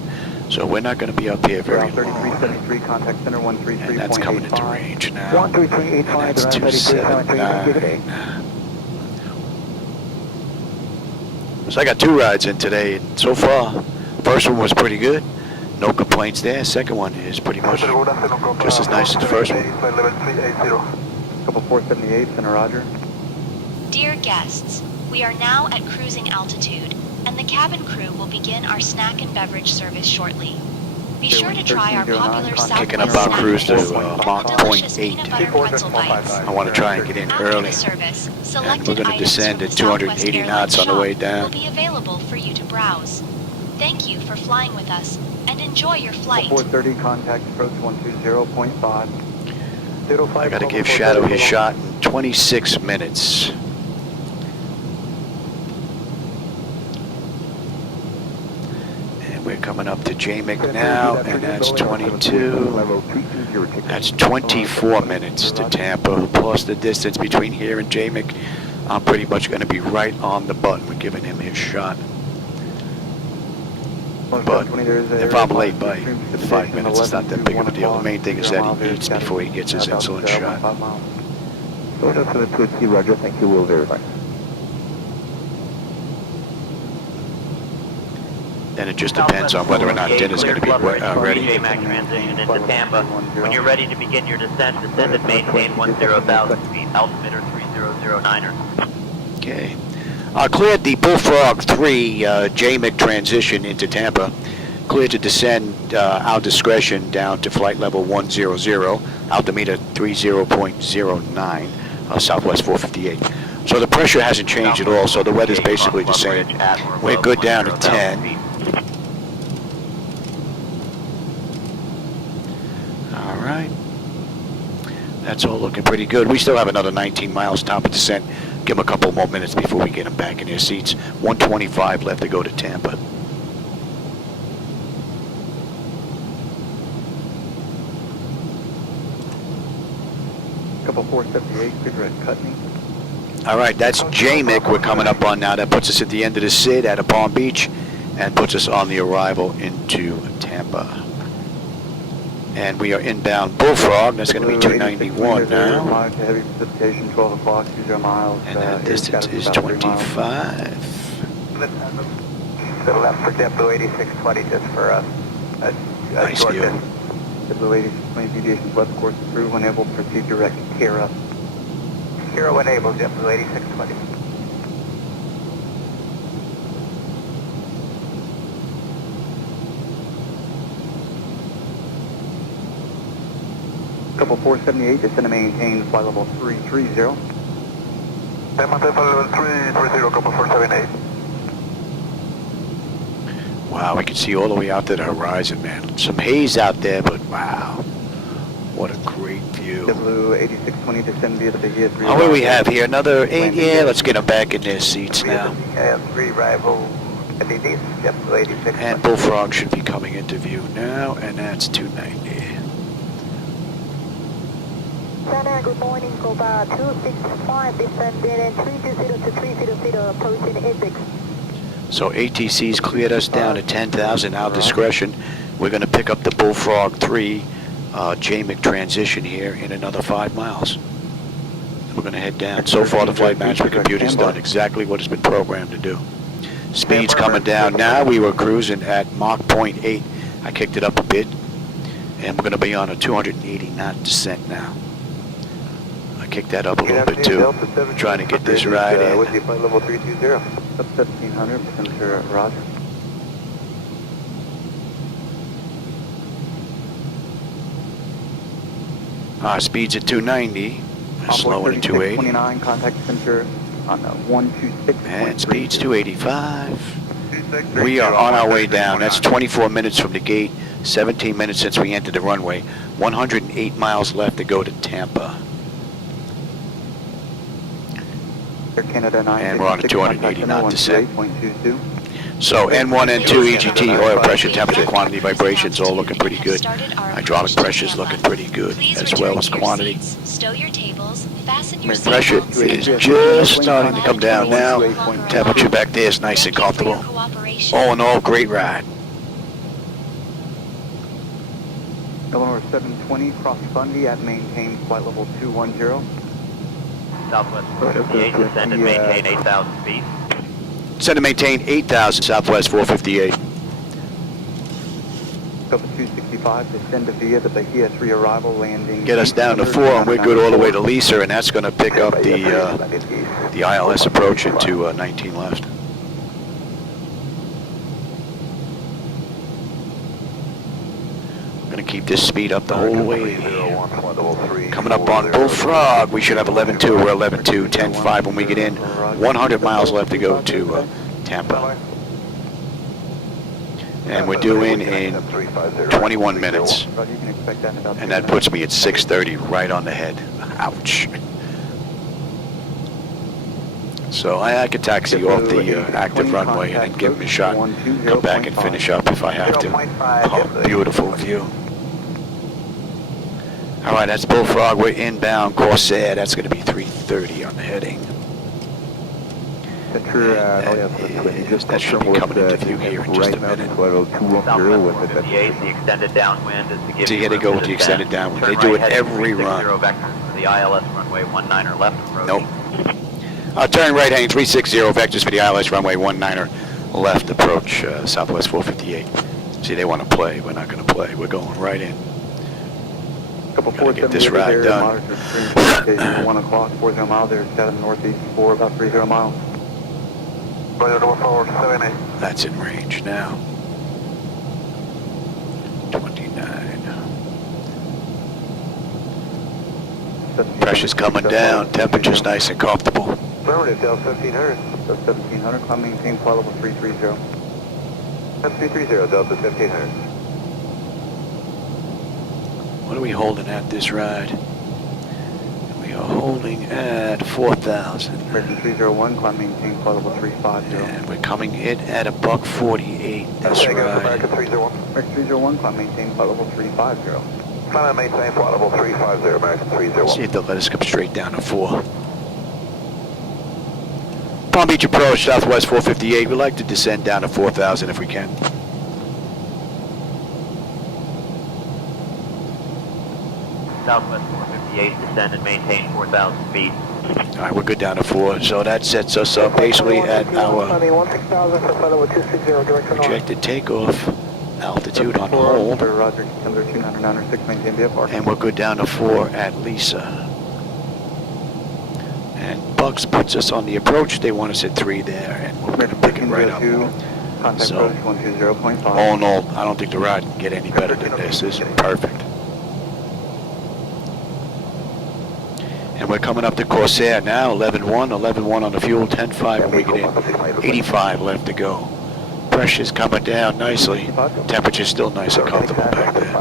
So we're not going to be up here very long. 3373, contact center 133.85. And that's coming into range now. 13385, That's 279. So I got 2 rides in today. And so far, first one was pretty good. No complaints there. Second one is pretty much just as nice as the first one. Couple 478, center Roger. Dear guests, we are now at cruising altitude, and the cabin crew will begin our snack and beverage service shortly. Be sure to try our popular Kicking up Southwest our cruise to snack Mach delicious 0.8. peanut butter pretzel bites. I want to try and get in After early. the service, And selected we're going to items descend from at the 280 Southwest knots on the way Airlines down. will be available for you to browse. Thank you for flying with us, and enjoy your flight. 430, contact approach 120.5. I got to give Shadow his shot in 26 minutes. And we're coming up to JMIC now, and that's 22. That's 24 minutes to Tampa, plus the distance between here and JMIC. I'm pretty much going to be right on the button. We're giving him his shot. But if I'm late by 5 minutes, it's not that big of a deal. The main thing is that he eats before he gets his insulin shot. Go to the 2 Roger, thank you, we'll verify. Then it just depends on whether or not dinner's going to be ready. JMAC transition into Tampa. When you're ready to begin your descent and maintain 10,000 feet, altimeter 3009er. Okay. Cleared the Bullfrog 3 JMIC transition into Tampa. Cleared to descend our discretion down to flight level 100, altimeter 30.09, Southwest 458. So the pressure hasn't changed at all, so the weather's basically the same. We're good down to 10. All right. That's all looking pretty good. We still have another 19 miles top of descent. Give them a couple more minutes before we get them back in their seats. 125 left to go to Tampa. Couple 478, good red Cutney. All right, that's JMIC we're coming up on now. That puts us at the end of the SID out of Palm Beach and puts us on the arrival into Tampa. And we are inbound Bullfrog. That's going to be 291 now. Heavy precipitation, 12 o'clock, 20 miles. And that distance is 25. To the left for JetBlue 8620, just for a Nice short view. JetBlue 8620 deviations left course through, when able, proceed direct Kira. Kira when able, JetBlue 8620. Couple 478, descend to maintain flight level 330. Maintain flight level 330, couple 478. Wow, we can see all the way out to the horizon, man. Some haze out there, but wow. What a great view. JetBlue 8620, descend via the Bahia 3. Oh, what do we have here? Another 8? Yeah, let's get them back in their seats now. 3 rival LEDs, JetBlue 8620. And Bullfrog should be coming into view now, and that's 290. Center, good morning, Cobra 265, descending 320 to 300, approaching Apex. So ATC's cleared us down to 10,000 out discretion. We're going to pick up the Bullfrog 3 JMIC transition here in another 5 miles. We're going to head down. So far the flight management computer's done exactly what it's been programmed to do. Speed's coming down now. We were cruising at Mach 0.8. I kicked it up a bit, and we're going to be on a 280 knot descent now. Kick that up a little bit too. Trying to get this right in. With the flight level 320. Up 1700, center Roger. Speed's at 290. Slowing at 280. 29, contact center on 126. And speed's 285. We are on our way down. That's 24 minutes from the gate. 17 minutes since we entered the runway. 108 miles left to go to Tampa. Canada 9, and we're on a 280 knot descent. So N1, N2, EGT, oil pressure, temperature, quantity, vibrations, all looking pretty good. Hydraulic pressure's looking pretty good, as well as quantity. Stow your tables, fasten your Pressure is just starting to come down now. Temperature back there is nice and comfortable. All in all, great ride. Laminar 720, cross Fundy at maintain flight level 210. Southwest 458, descend and maintain 8,000 feet. Descend and maintain 8,000, Southwest 458. Couple 265, descend to via the Bahia 3 arrival, landing. Get us down to 4, and we're good all the way to Lisa, and that's going to pick up the ILS approach into 19 left. Going to keep this speed up the whole way. Coming up on Bullfrog, we should have 11.2. We're 11.2, 10.5 when we get in. 100 miles left to go to Tampa. And we're due in 21 minutes. And that puts me at 6:30 right on the head. Ouch. So I could taxi off the active runway and then give him a shot. Come back and finish up if I have to. Oh, beautiful view. All right, that's Bullfrog. We're inbound Corsair. That's going to be 3:30 on the heading. That should be coming into view here in just a minute. Southwest 458, the extended downwind is to give So you got to go with the extended downwind. They do it every run. Vectors for the ILS runway 19er left approach. Nope. Turn right heading 360 vectors for the ILS runway 19er left approach, Southwest 458. See, they want to play. We're not going to play. We're going right in. Gotta get this ride done. 1 o'clock, 40 miles, they're set in northeast for about 30 miles. That's in range now. 29. Pressure's coming down. Temperature's nice and comfortable. Affirmative, Delta 1500. Delta 1700, climb maintain flight level 330. 330, Delta 1500. What are we holding at this ride? We are holding at 4,000. American 301, climb maintain flight level 350. And we're coming in at a buck 48 this ride. American 301. American 301, climb maintain flight level 350. Climb maintain flight level 350, American 301. See if they'll let us come straight down to 4. Palm Beach approach, Southwest 458. We'd like to descend down to 4,000 if we can. Southwest 458, descend and maintain 4,000 feet. All right, we're good down to 4. So that sets us up basically at our projected takeoff altitude on hold. Roger, 296, maintain VFR. And we're good down to 4 at Lisa. And Bucks puts us on the approach. They want us at 3 there, and we're going to pick it right up. So, all in all, I don't think the ride can get any better than this. This is perfect. And we're coming up to Corsair now, 11-1, 11-1 on the fuel, 10-5 when we get in, 85 left to go. Pressure's coming down nicely. Temperature's still nice and comfortable back there.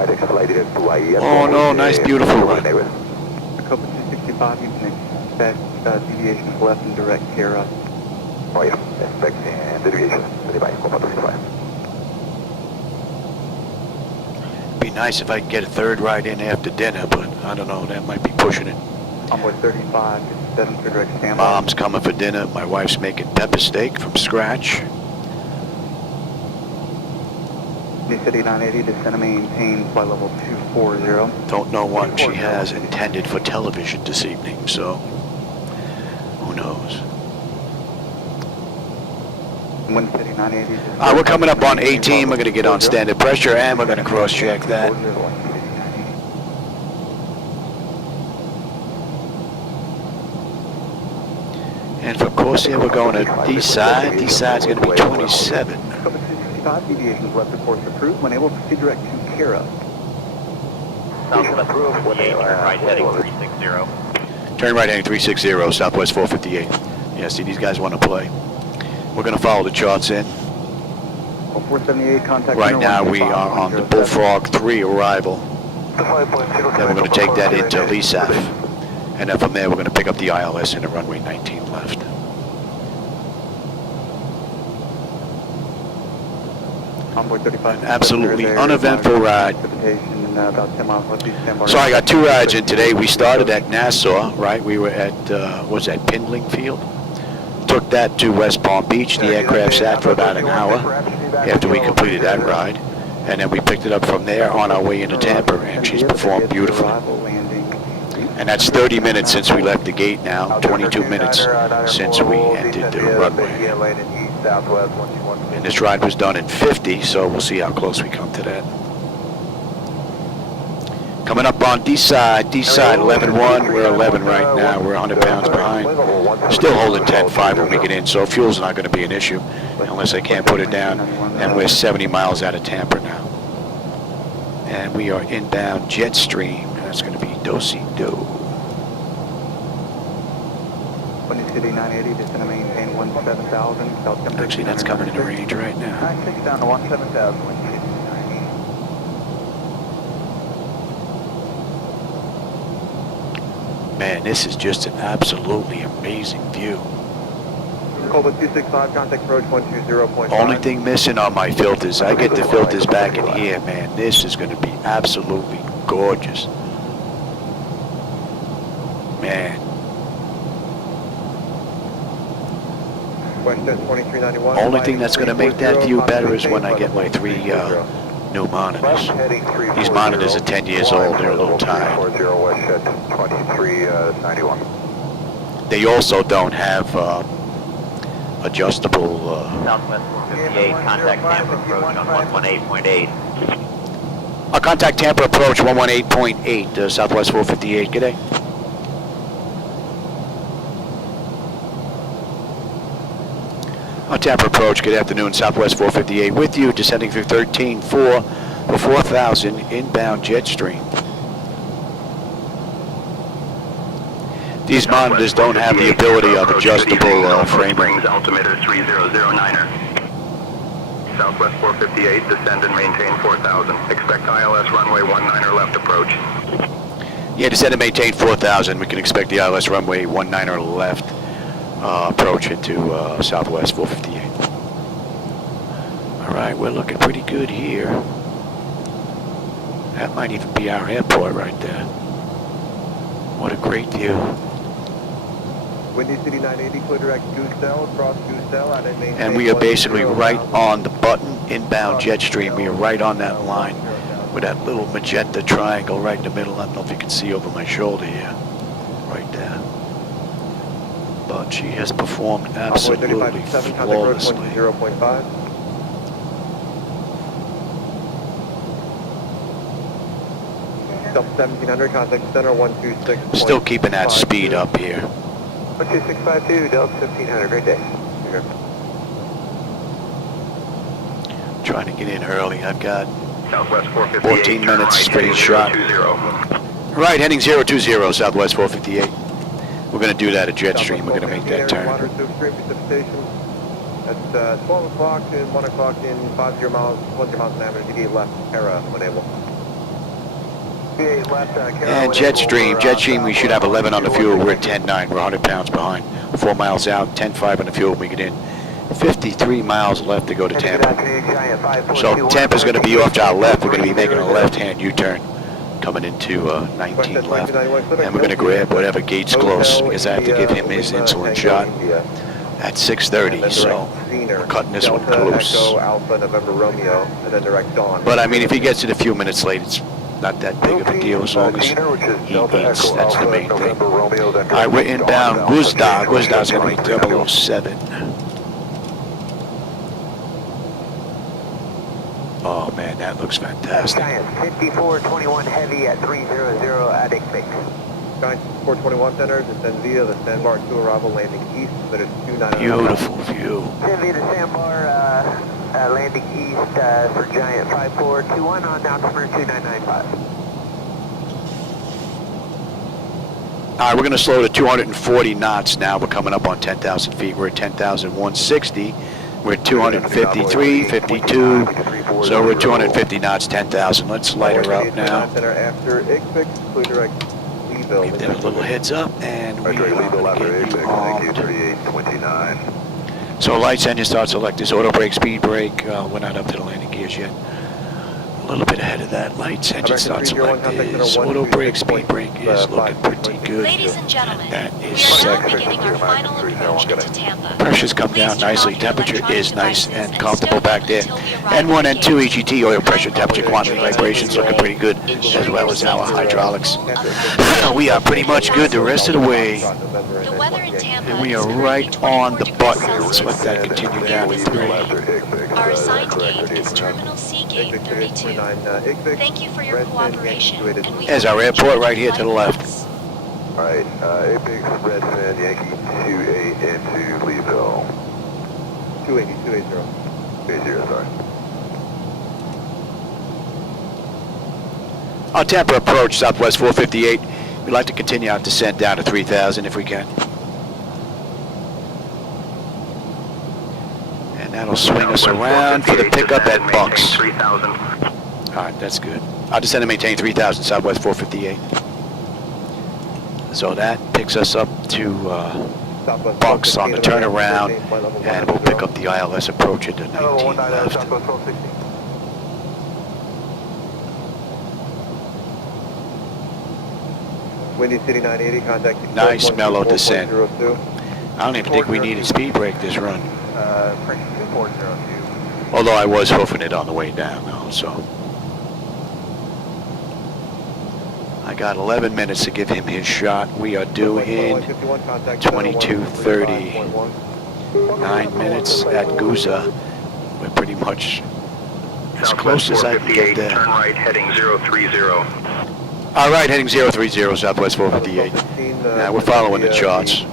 Oh no, nice beautiful run. Copa 265, you can expect deviations left and direct here. Oh yeah, expect deviation, Copa 265. Be nice if I could get a third ride in after dinner, but I don't know, that might be pushing it. Onboard 35, 7 for direct standby. Mom's coming for dinner. My wife's making pepper steak from scratch. New City 980, descend and maintain flight level 240. Don't know what she has intended for television this evening, so who knows. Wind City 980. We're coming up on 18. We're going to get on standard pressure, and we're going to cross-check that. And for Corsair, we're going to D-side. D-side's going to be 27. 65 deviations left, of course, approved. When able, proceed direct to Kira. Southwest 458, turn right heading 360. Turn right heading 360, Southwest 458. Yeah, see, these guys want to play. We're going to follow the charts in. 478, contact. Right now, we are on the Bullfrog 3 arrival. Then we're going to take that into LESAF. And then from there, we're going to pick up the ILS in the runway 19 left. Onboard 35. An absolutely uneventful ride. So I got 2 rides in today. We started at Nassau, right? We were at, was that Pindling Field? Took that to West Palm Beach. The aircraft sat for about an hour after we completed that ride. And then we picked it up from there on our way into Tampa, and she's performed beautifully. And that's 30 minutes since we left the gate now, 22 minutes since we entered the runway. And this ride was done in 50, so we'll see how close we come to that. Coming up on D-side 11-1, we're 11 right now, we're 100 pounds behind. Still holding 10-5 when we get in, so fuel's not going to be an issue unless I can't put it down. And we're 70 miles out of Tampa now. And we are inbound Jetstream. That's going to be do-si-do. City 980, descend and maintain 17,000. Actually, that's coming into range right now. 96 down to 17,000. Man, this is just an absolutely amazing view. Cobalt 265, contact approach 120.5. Only thing missing on my filters, I get the filters back in here, man. This is going to be absolutely gorgeous. Man. Only thing that's going to make that view better is when I get my 3 new monitors. These monitors are 10 years old, they're a little tired. 2391. They also don't have adjustable... Southwest 458, contact Tampa approach on 118.8. I'll contact Tampa approach 118.8, Southwest 458, good day. Tampa approach, good afternoon, Southwest 458 with you, descending through 13-4 for 4,000 inbound jet stream. These monitors don't have the ability of adjustable frame rate. Altimeter 3009er. Southwest 458, descend and maintain 4,000. Expect ILS runway 19er left approach. Yeah, descend and maintain 4,000. We can expect the ILS runway 19er left approach into Southwest 458. All right, we're looking pretty good here. That might even be our airport right there. What a great view. Windy City 980, clear direct Goosdale, across Goosdale, and we are basically right on the button inbound jet stream. We are right on that line with that little magenta triangle right in the middle. I don't know if you can see over my shoulder here. Right there. But she has performed absolutely flawlessly. 0.5. Delta 1700, contact center 126. Still keeping that speed up here. 12652, Delta 1500, great day. Here. Trying to get in early. I've got Southwest 14 minutes straight shot. Right, heading 020, Southwest 458. We're going to do that at Jetstream. We're going to make that turn. At 12 o'clock and 1 o'clock in 50 miles, 20 miles an hour, DD left, Kara, when able. And Jetstream, we should have 11 on the fuel. We're at 10.9. We're 100 pounds behind. 4 miles out, 10.5 on the fuel when we get in. 53 miles left to go to Tampa. So Tampa's going to be off to our left. We're going to be making a left-hand U-turn coming into 19 left. And we're going to grab whatever gate's close because I have to give him his insulin shot at 6:30. So we're cutting this one close. But I mean, if he gets it a few minutes late, it's not that big of a deal as long as he eats. That's the main thing. All right, we're inbound Guzda. Guzda's going to be 007. Oh man, that looks fantastic. 5421 heavy at 300 at X-Base. Giant 421 center, descend via the sandbar to arrival, landing east, but it's 290. Beautiful view. Descend via the sandbar, landing east for Giant 5421 on altimeter 2995. All right, we're going to slow to 240 knots now. We're coming up on 10,000 feet. We're at 10,160. We're at 253, 52, so we're at 250 knots, 10,000. Let's light her up now. Give them a little heads up, and we are going to get you armed. So lights, engine start, selectors, auto brake, speed brake. We're not up to the landing gears yet. A little bit ahead of that. Lights, engine start, selectors, auto brake, speed brake is looking pretty good. Ladies and gentlemen, that is we are set. now beginning our final approach into Tampa. Pressure's come down nicely. Temperature is nice and comfortable back there. N1, N2, EGT, oil pressure, temperature, quantity, vibrations looking pretty good, as well as our hydraulics. We are pretty much good the rest of the way. The weather in Tampa And we are right on the button. Let's let that continue down to 3. Our assigned gate is Terminal C Gate 32. Thank you for your cooperation. There's our airport right here to the left. Alright, Apex, Red Sand, Yankee 28 into Leeville. 280, 80, sorry. On Tampa approach, Southwest 458. We'd like to continue our descent down to 3,000 if we can. And that'll swing us around for the pickup at Bunks. All right, that's good. I'll descend and maintain 3,000, Southwest 458. So that picks us up to Bunks on the turnaround, and we'll pick up the ILS approach into 19 left. Windy City 980, contact. Nice mellow descent. I don't even think we needed speed brake this run. French 2402. Although I was hoofing it on the way down though, so. I got 11 minutes to give him his shot. We are due in 22:30. 9 minutes at Guza. We're pretty much as close as I can get there. Turn right heading 030. All right, heading 030, Southwest 458. Now we're following the charts.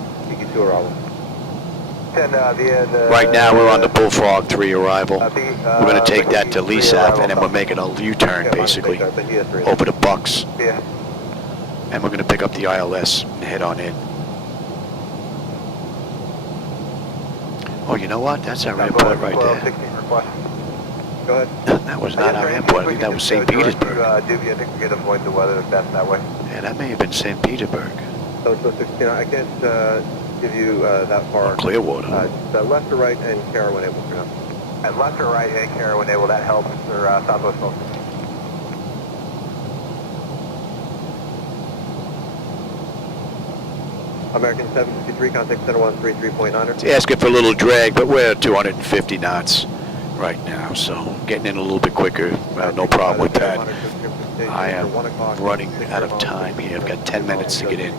Right now we're on the Bullfrog 3 arrival. We're going to take that to Lisaf, and then we're making a U-turn basically over the Bucks. And we're going to pick up the ILS and head on in. Oh, you know what? That's our airport right there. Go ahead. That was not our airport. I think that was St. Petersburg. I think we can avoid the weather if that's that way. Yeah, that may have been St. Petersburg. So 16, I can't give you that far. Or Clearwater. Left or right and Kara when able to. At left or right and Kara when able, that helps for Southwest Coast. American 753, contact center 133.9. It's asking for a little drag, but we're at 250 knots right now, so getting in a little bit quicker. No problem with that. I am running out of time here. I've got 10 minutes to get in.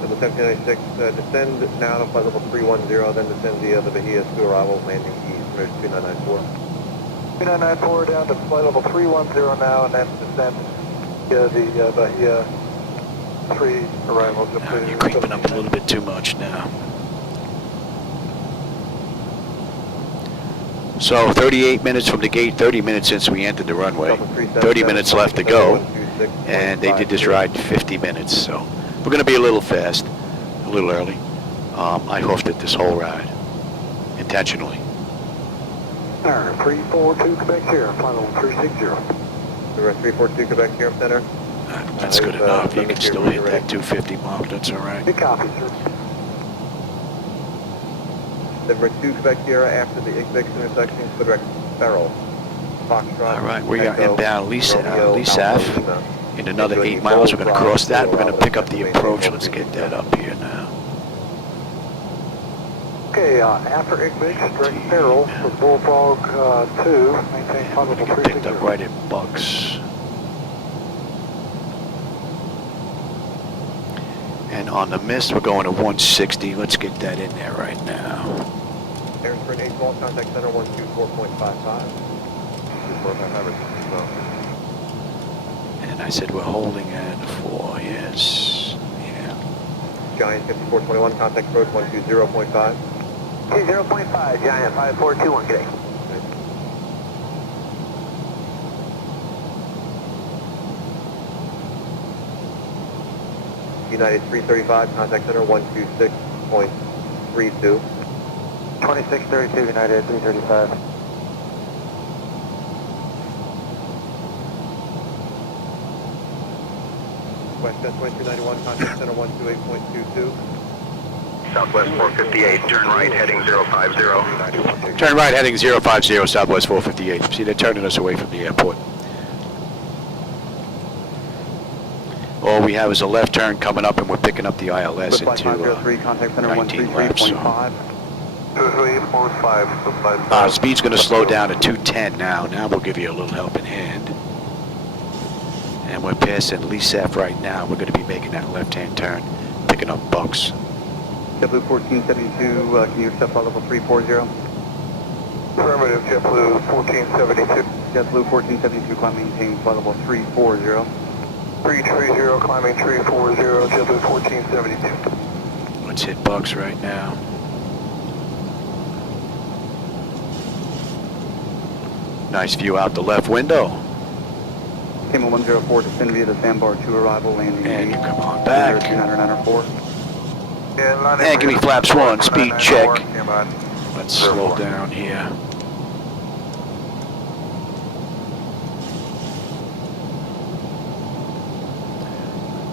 So the 1796, descend now to flight level 310, then descend via the Bahia to arrival, landing east, route 2994. 2994 down to flight level 310 now, and then descend via the Bahia 3 arrival. You're creeping up a little bit too much now. So 38 minutes from the gate, 30 minutes since we entered the runway, 30 minutes left to go, and they did this ride 50 minutes, so we're going to be a little fast, a little early. I hoofed it this whole ride, intentionally. 342 Quebec Sierra, final 360. We're at 342 Quebec Sierra Center. That's good enough. You can still hit that 250 mark. That's all right. Good copy, sir. Number 2 Quebec Sierra after the Igvix intersection, Quebec Barrel. Foxtrot. All right, we are inbound Lisaf. In another 8 miles, we're going to cross that. We're going to pick up the approach. Let's get that up here now. Okay, after Igvix, direct barrel for Bullfrog 2, maintain flight level 360. Picked up right at Bucks. And on the mist, we're going to 160. Let's get that in there right now. Air Sprint 8 ball, contact center 124.55. And I said we're holding at 4, yes. Yeah. Giant 5421, contact approach 120.5. 20.5, Giant 5421, good day. United 335, contact center 126.32. 2632, United 335. West 2291, contact center 128.22. Southwest 458, turn right heading 050. Turn right heading 050, Southwest 458. See, they're turning us away from the airport. All we have is a left turn coming up, and we're picking up the ILS into 19 laps. So. Speed's going to slow down to 210 now. Now we'll give you a little helping hand. And we're passing Lisaf right now. We're going to be making that left-hand turn, picking up Bucks. JetBlue 1472, can you accept flight level 340? Affirmative, JetBlue 1472. JetBlue 1472, climb maintain flight level 340. 330, climbing 340, JetBlue 1472. Let's hit Bucks right now. Nice view out the left window. Cayman 104, descend via the Sandbar 2 arrival, landing. And you come on back. 2994. And give me flaps 1, speed check. Let's slow down here.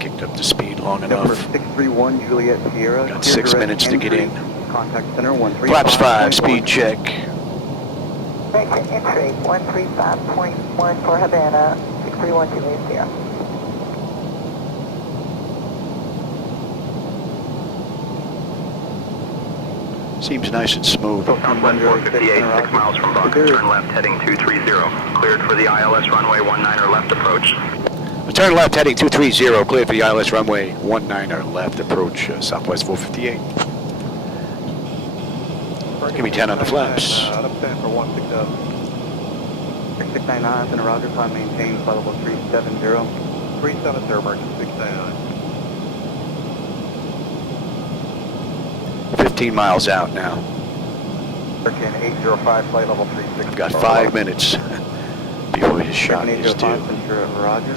Kicked up the speed long enough. Number 631, Juliet Sierra. Got 6 minutes to get in. Contact center 135. Flaps 5, speed check. Exit entry 135.1 for Havana, 631 Juliet Sierra. Seems nice and smooth. Southwest 458, 6 miles from Buck. Turn left heading 230. Cleared for the ILS runway 19er left approach. Turn left heading 230, cleared for the ILS runway 19er left approach, Southwest 458. Give me 10 on the flaps. Out of 10 for 160. 6699, and Roger, climb maintain, flight level 370. 37, sir, emergency 699. 15 miles out now. American 805, flight level 360. I've got 5 minutes before his shot is due. Roger.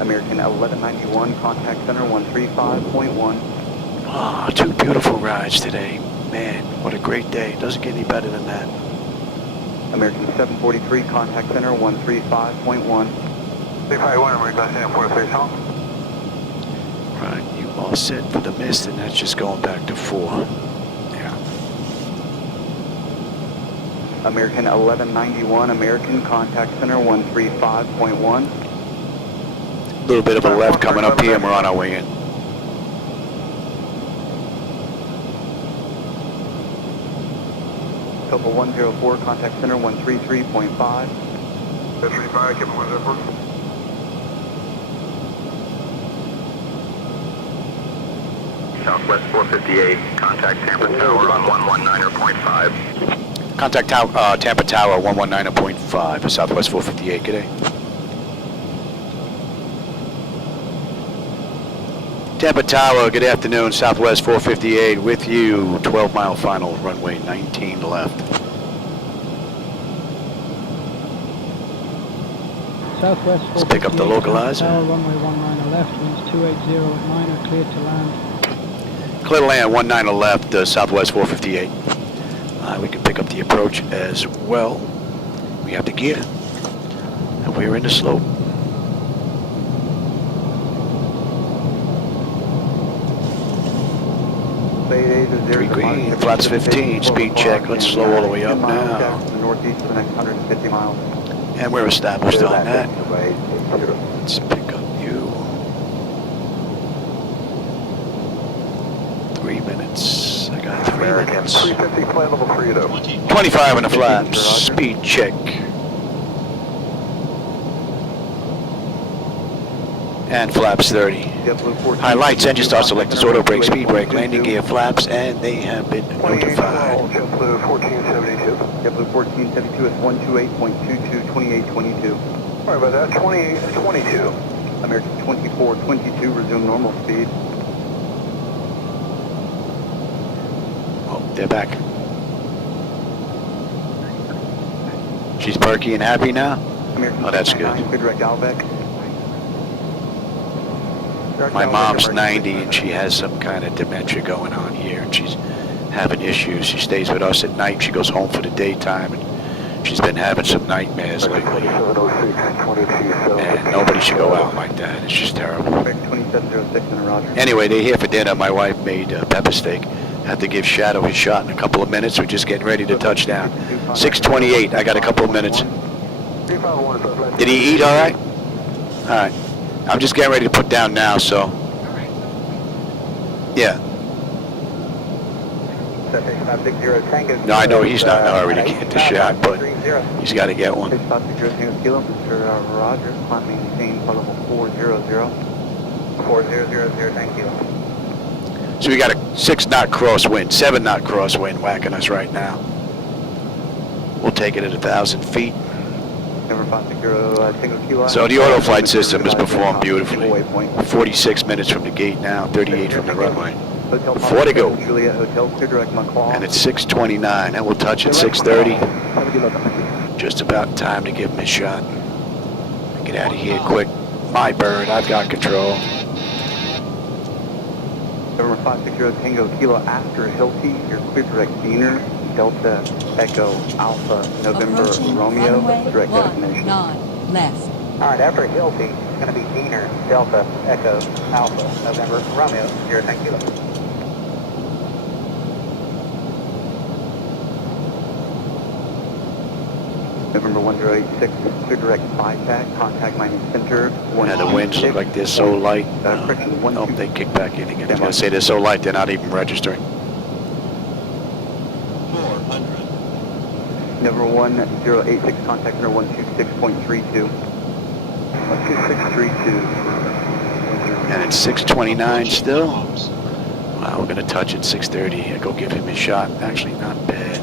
American 1191, contact center 135.1. Ah, 2 beautiful rides today. Man, what a great day. Doesn't get any better than that. American 743, contact center 135.1. 351, American 743, home. Right, you all set for the mist, and that's just going back to 4. Yeah. American 1191, American, contact center 135.1. A little bit of a left coming up here, and we're on our way in. Couple 104, contact center 133.5. 135, keep 104. Southwest 458, contact Tampa Tower on 119.5. Contact Tampa Tower 119.5, Southwest 458, good day. Tampa Tower, good afternoon, Southwest 458 with you, 12-mile final, runway 19 left. Southwest 458, Let's pick up the localizer. Tower, runway 19 left, winds 280 at 9, cleared to land. Clear to land, 19 left, Southwest 458. We can pick up the approach as well. We have the gear, and we're in the slope. Three green, flaps 15, speed check. Let's slow all the way up now. Northeast for the next 150 miles. And we're established on that. Let's pick up you. 3 minutes. I got 3 minutes. 350, flight level 30. 25 on the flaps. Speed check. And flaps 30. High lights, engine start selectors, auto brake, speed brake, landing gear flaps, and they have been notified. JetBlue 1472. JetBlue 1472 is 128.22, 2822. Sorry about that, 2822. American 2422, resume normal speed. Oh, they're back. She's perky and happy now? Oh, that's good. Direct Albeck. My mom's 90 and she has some kind of dementia going on here, and she's having issues. She stays with us at night. She goes home for the daytime, and she's been having some nightmares lately. And nobody should go out like that. It's just terrible. Anyway, they're here for dinner. My wife made pepper steak. Have to give Shadow his shot in a couple of minutes. We're just getting ready to touch down. 6:28. I got a couple of minutes. Did he eat all right? All right. I'm just getting ready to put down now, so. Yeah. No, I know he's not in a hurry to get the shot, but he's got to get one. Roger, climb maintain, flight level 400. 4000, thank you. So we got a 6-knot crosswind, 7-knot crosswind whacking us right now. We'll take it at 1,000 feet. So the auto flight system has performed beautifully. 46 minutes from the gate now, 38 from the runway. 4 to go. And it's 6:29, and we'll touch at 6:30. Just about time to give him his shot. Get out of here quick. My bird, I've got control. November 560 Tango Kilo after Hilti, your clear direct Diener, Delta Echo Alpha November Romeo, direct destination. 9 left. All right, after Hilti, it's going to be Diener, Delta Echo Alpha November Romeo, 010 Kilo. November 1086, clear direct bypass, contact mining center. Yeah, the winds look like they're so light. Oh, they kick back in again. I was going to say they're so light they're not even registering. 400. November 1086, contact center 126.32. 12632. And it's 6:29 still. Wow, we're going to touch at 6:30. I go give him a shot. Actually, not bad.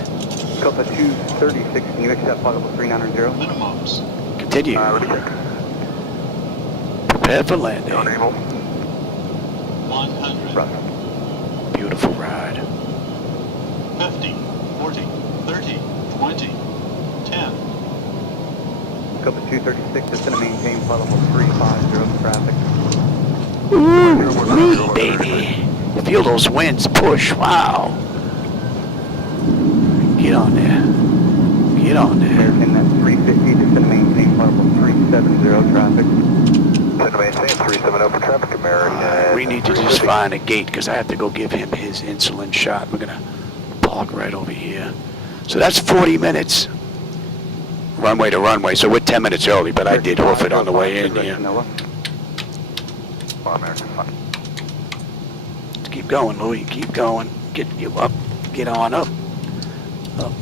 Delta 236, can you accept flight level 3990? Minimums. Continue. Prepare for landing. 100. Beautiful ride. 50. 40. 30. 20. 10. Delta 236, just going to maintain flight level 350 traffic. Ooh, baby. Feel those winds push. Wow. Get on there. Get on there. American at 350, just going to maintain flight level 370 traffic. Going to maintain 370 for traffic, American. We need to just find a gate because I have to go give him his insulin shot. We're going to park right over here. So that's 40 minutes. Runway to runway. So we're 10 minutes early, but I did hoof it on the way in here. Keep going, Louis. Keep going. Get you up. Get on up. Up.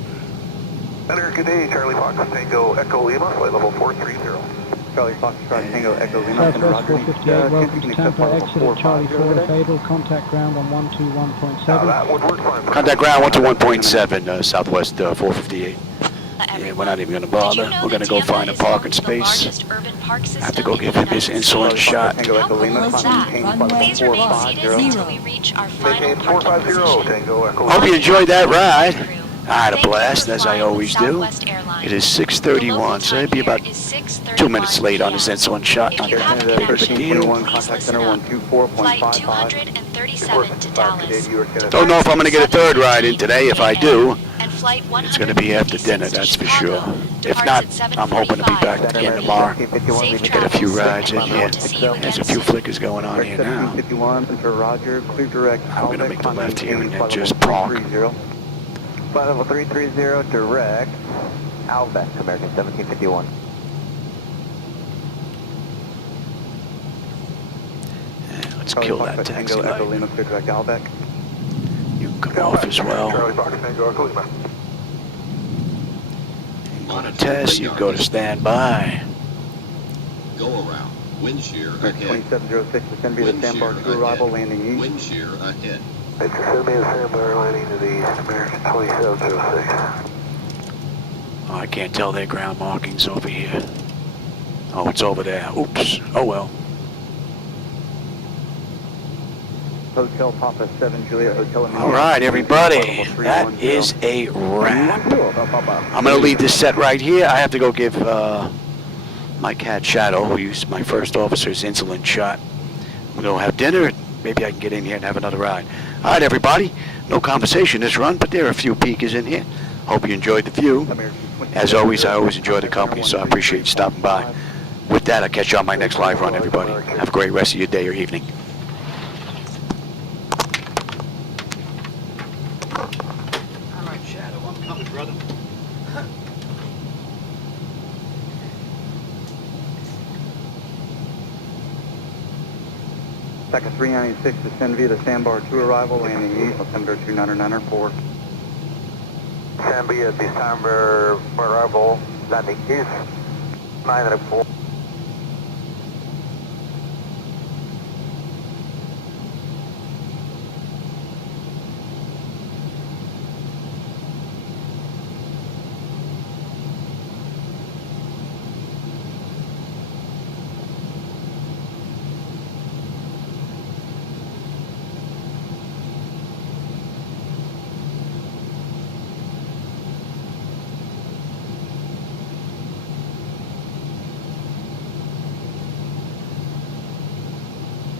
Good day, Charlie Fox, Tango Echo Lima, flight level 430. Charlie Fox, Tango Echo Lima. Southwest 458, welcome to Tampa, exit at Charlie 4 Fable, contact ground on 121.7. That would work fine. Contact ground 121.7, Southwest 458. Yeah, we're not even going to bother. We're going to go find a parking space. I have to go give him his insulin shot. Tango Echo Lima, Please remain seated until we reach our final maintain 450, Tango Echo Lima. Hope you enjoyed that ride. I had a blast, as I always do. It is 6:31, so it'd be about 2 minutes late on his insulin shot. Not that big of a deal. Contact center 124.55. 237 to Dallas. Don't know if I'm going to get a third ride in today. If I do, And flight it's going to be after dinner, that's for sure. If not, I'm hoping to be back again tomorrow. Get a few rides in here. There's a few flickers going on here now. 51 for Roger, clear direct. I'm going to make the left here and then just park. Flight level 330, direct. Outback, American 1751. Let's kill that taxi light. Echo Lima, clear direct, Outback. You can come off as well. Charlie Fox, Tango Echo Lima. On a test, you go to standby. Go around. Wind shear ahead. 2706, descend via the Sandbar to arrival, landing east. Wind shear ahead. Send me the Sandbar landing to the east, American 2706. Oh, I can't tell their ground markings over here. Oh, it's over there. Oops. Oh well. Hotel Papa 7 Juliet Hotel. All right, everybody. That is a wrap. I'm going to leave this set right here. I have to go give my cat Shadow, who's my first officer's insulin shot. We're going to have dinner. Maybe I can get in here and have another ride. All right, everybody. No conversation this run, but there are a few peekers in here. Hope you enjoyed the view. As always, I always enjoy the company, so I appreciate you stopping by. With that, I'll catch you on my next live run, everybody. Have a great rest of your day or evening. All right, Shadow, I'm coming, brother. Second 396, descend via the Sandbar to arrival, landing east, September 2994. Descend via December arrival, landing east, 904.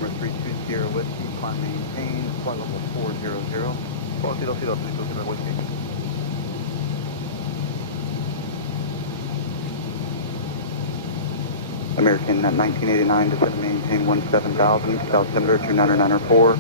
Number 320 Whiskey, climb maintain, flight level 400. 400, please go to the Whiskey. American at 1989, descend maintain 17,000, South Senator 2994.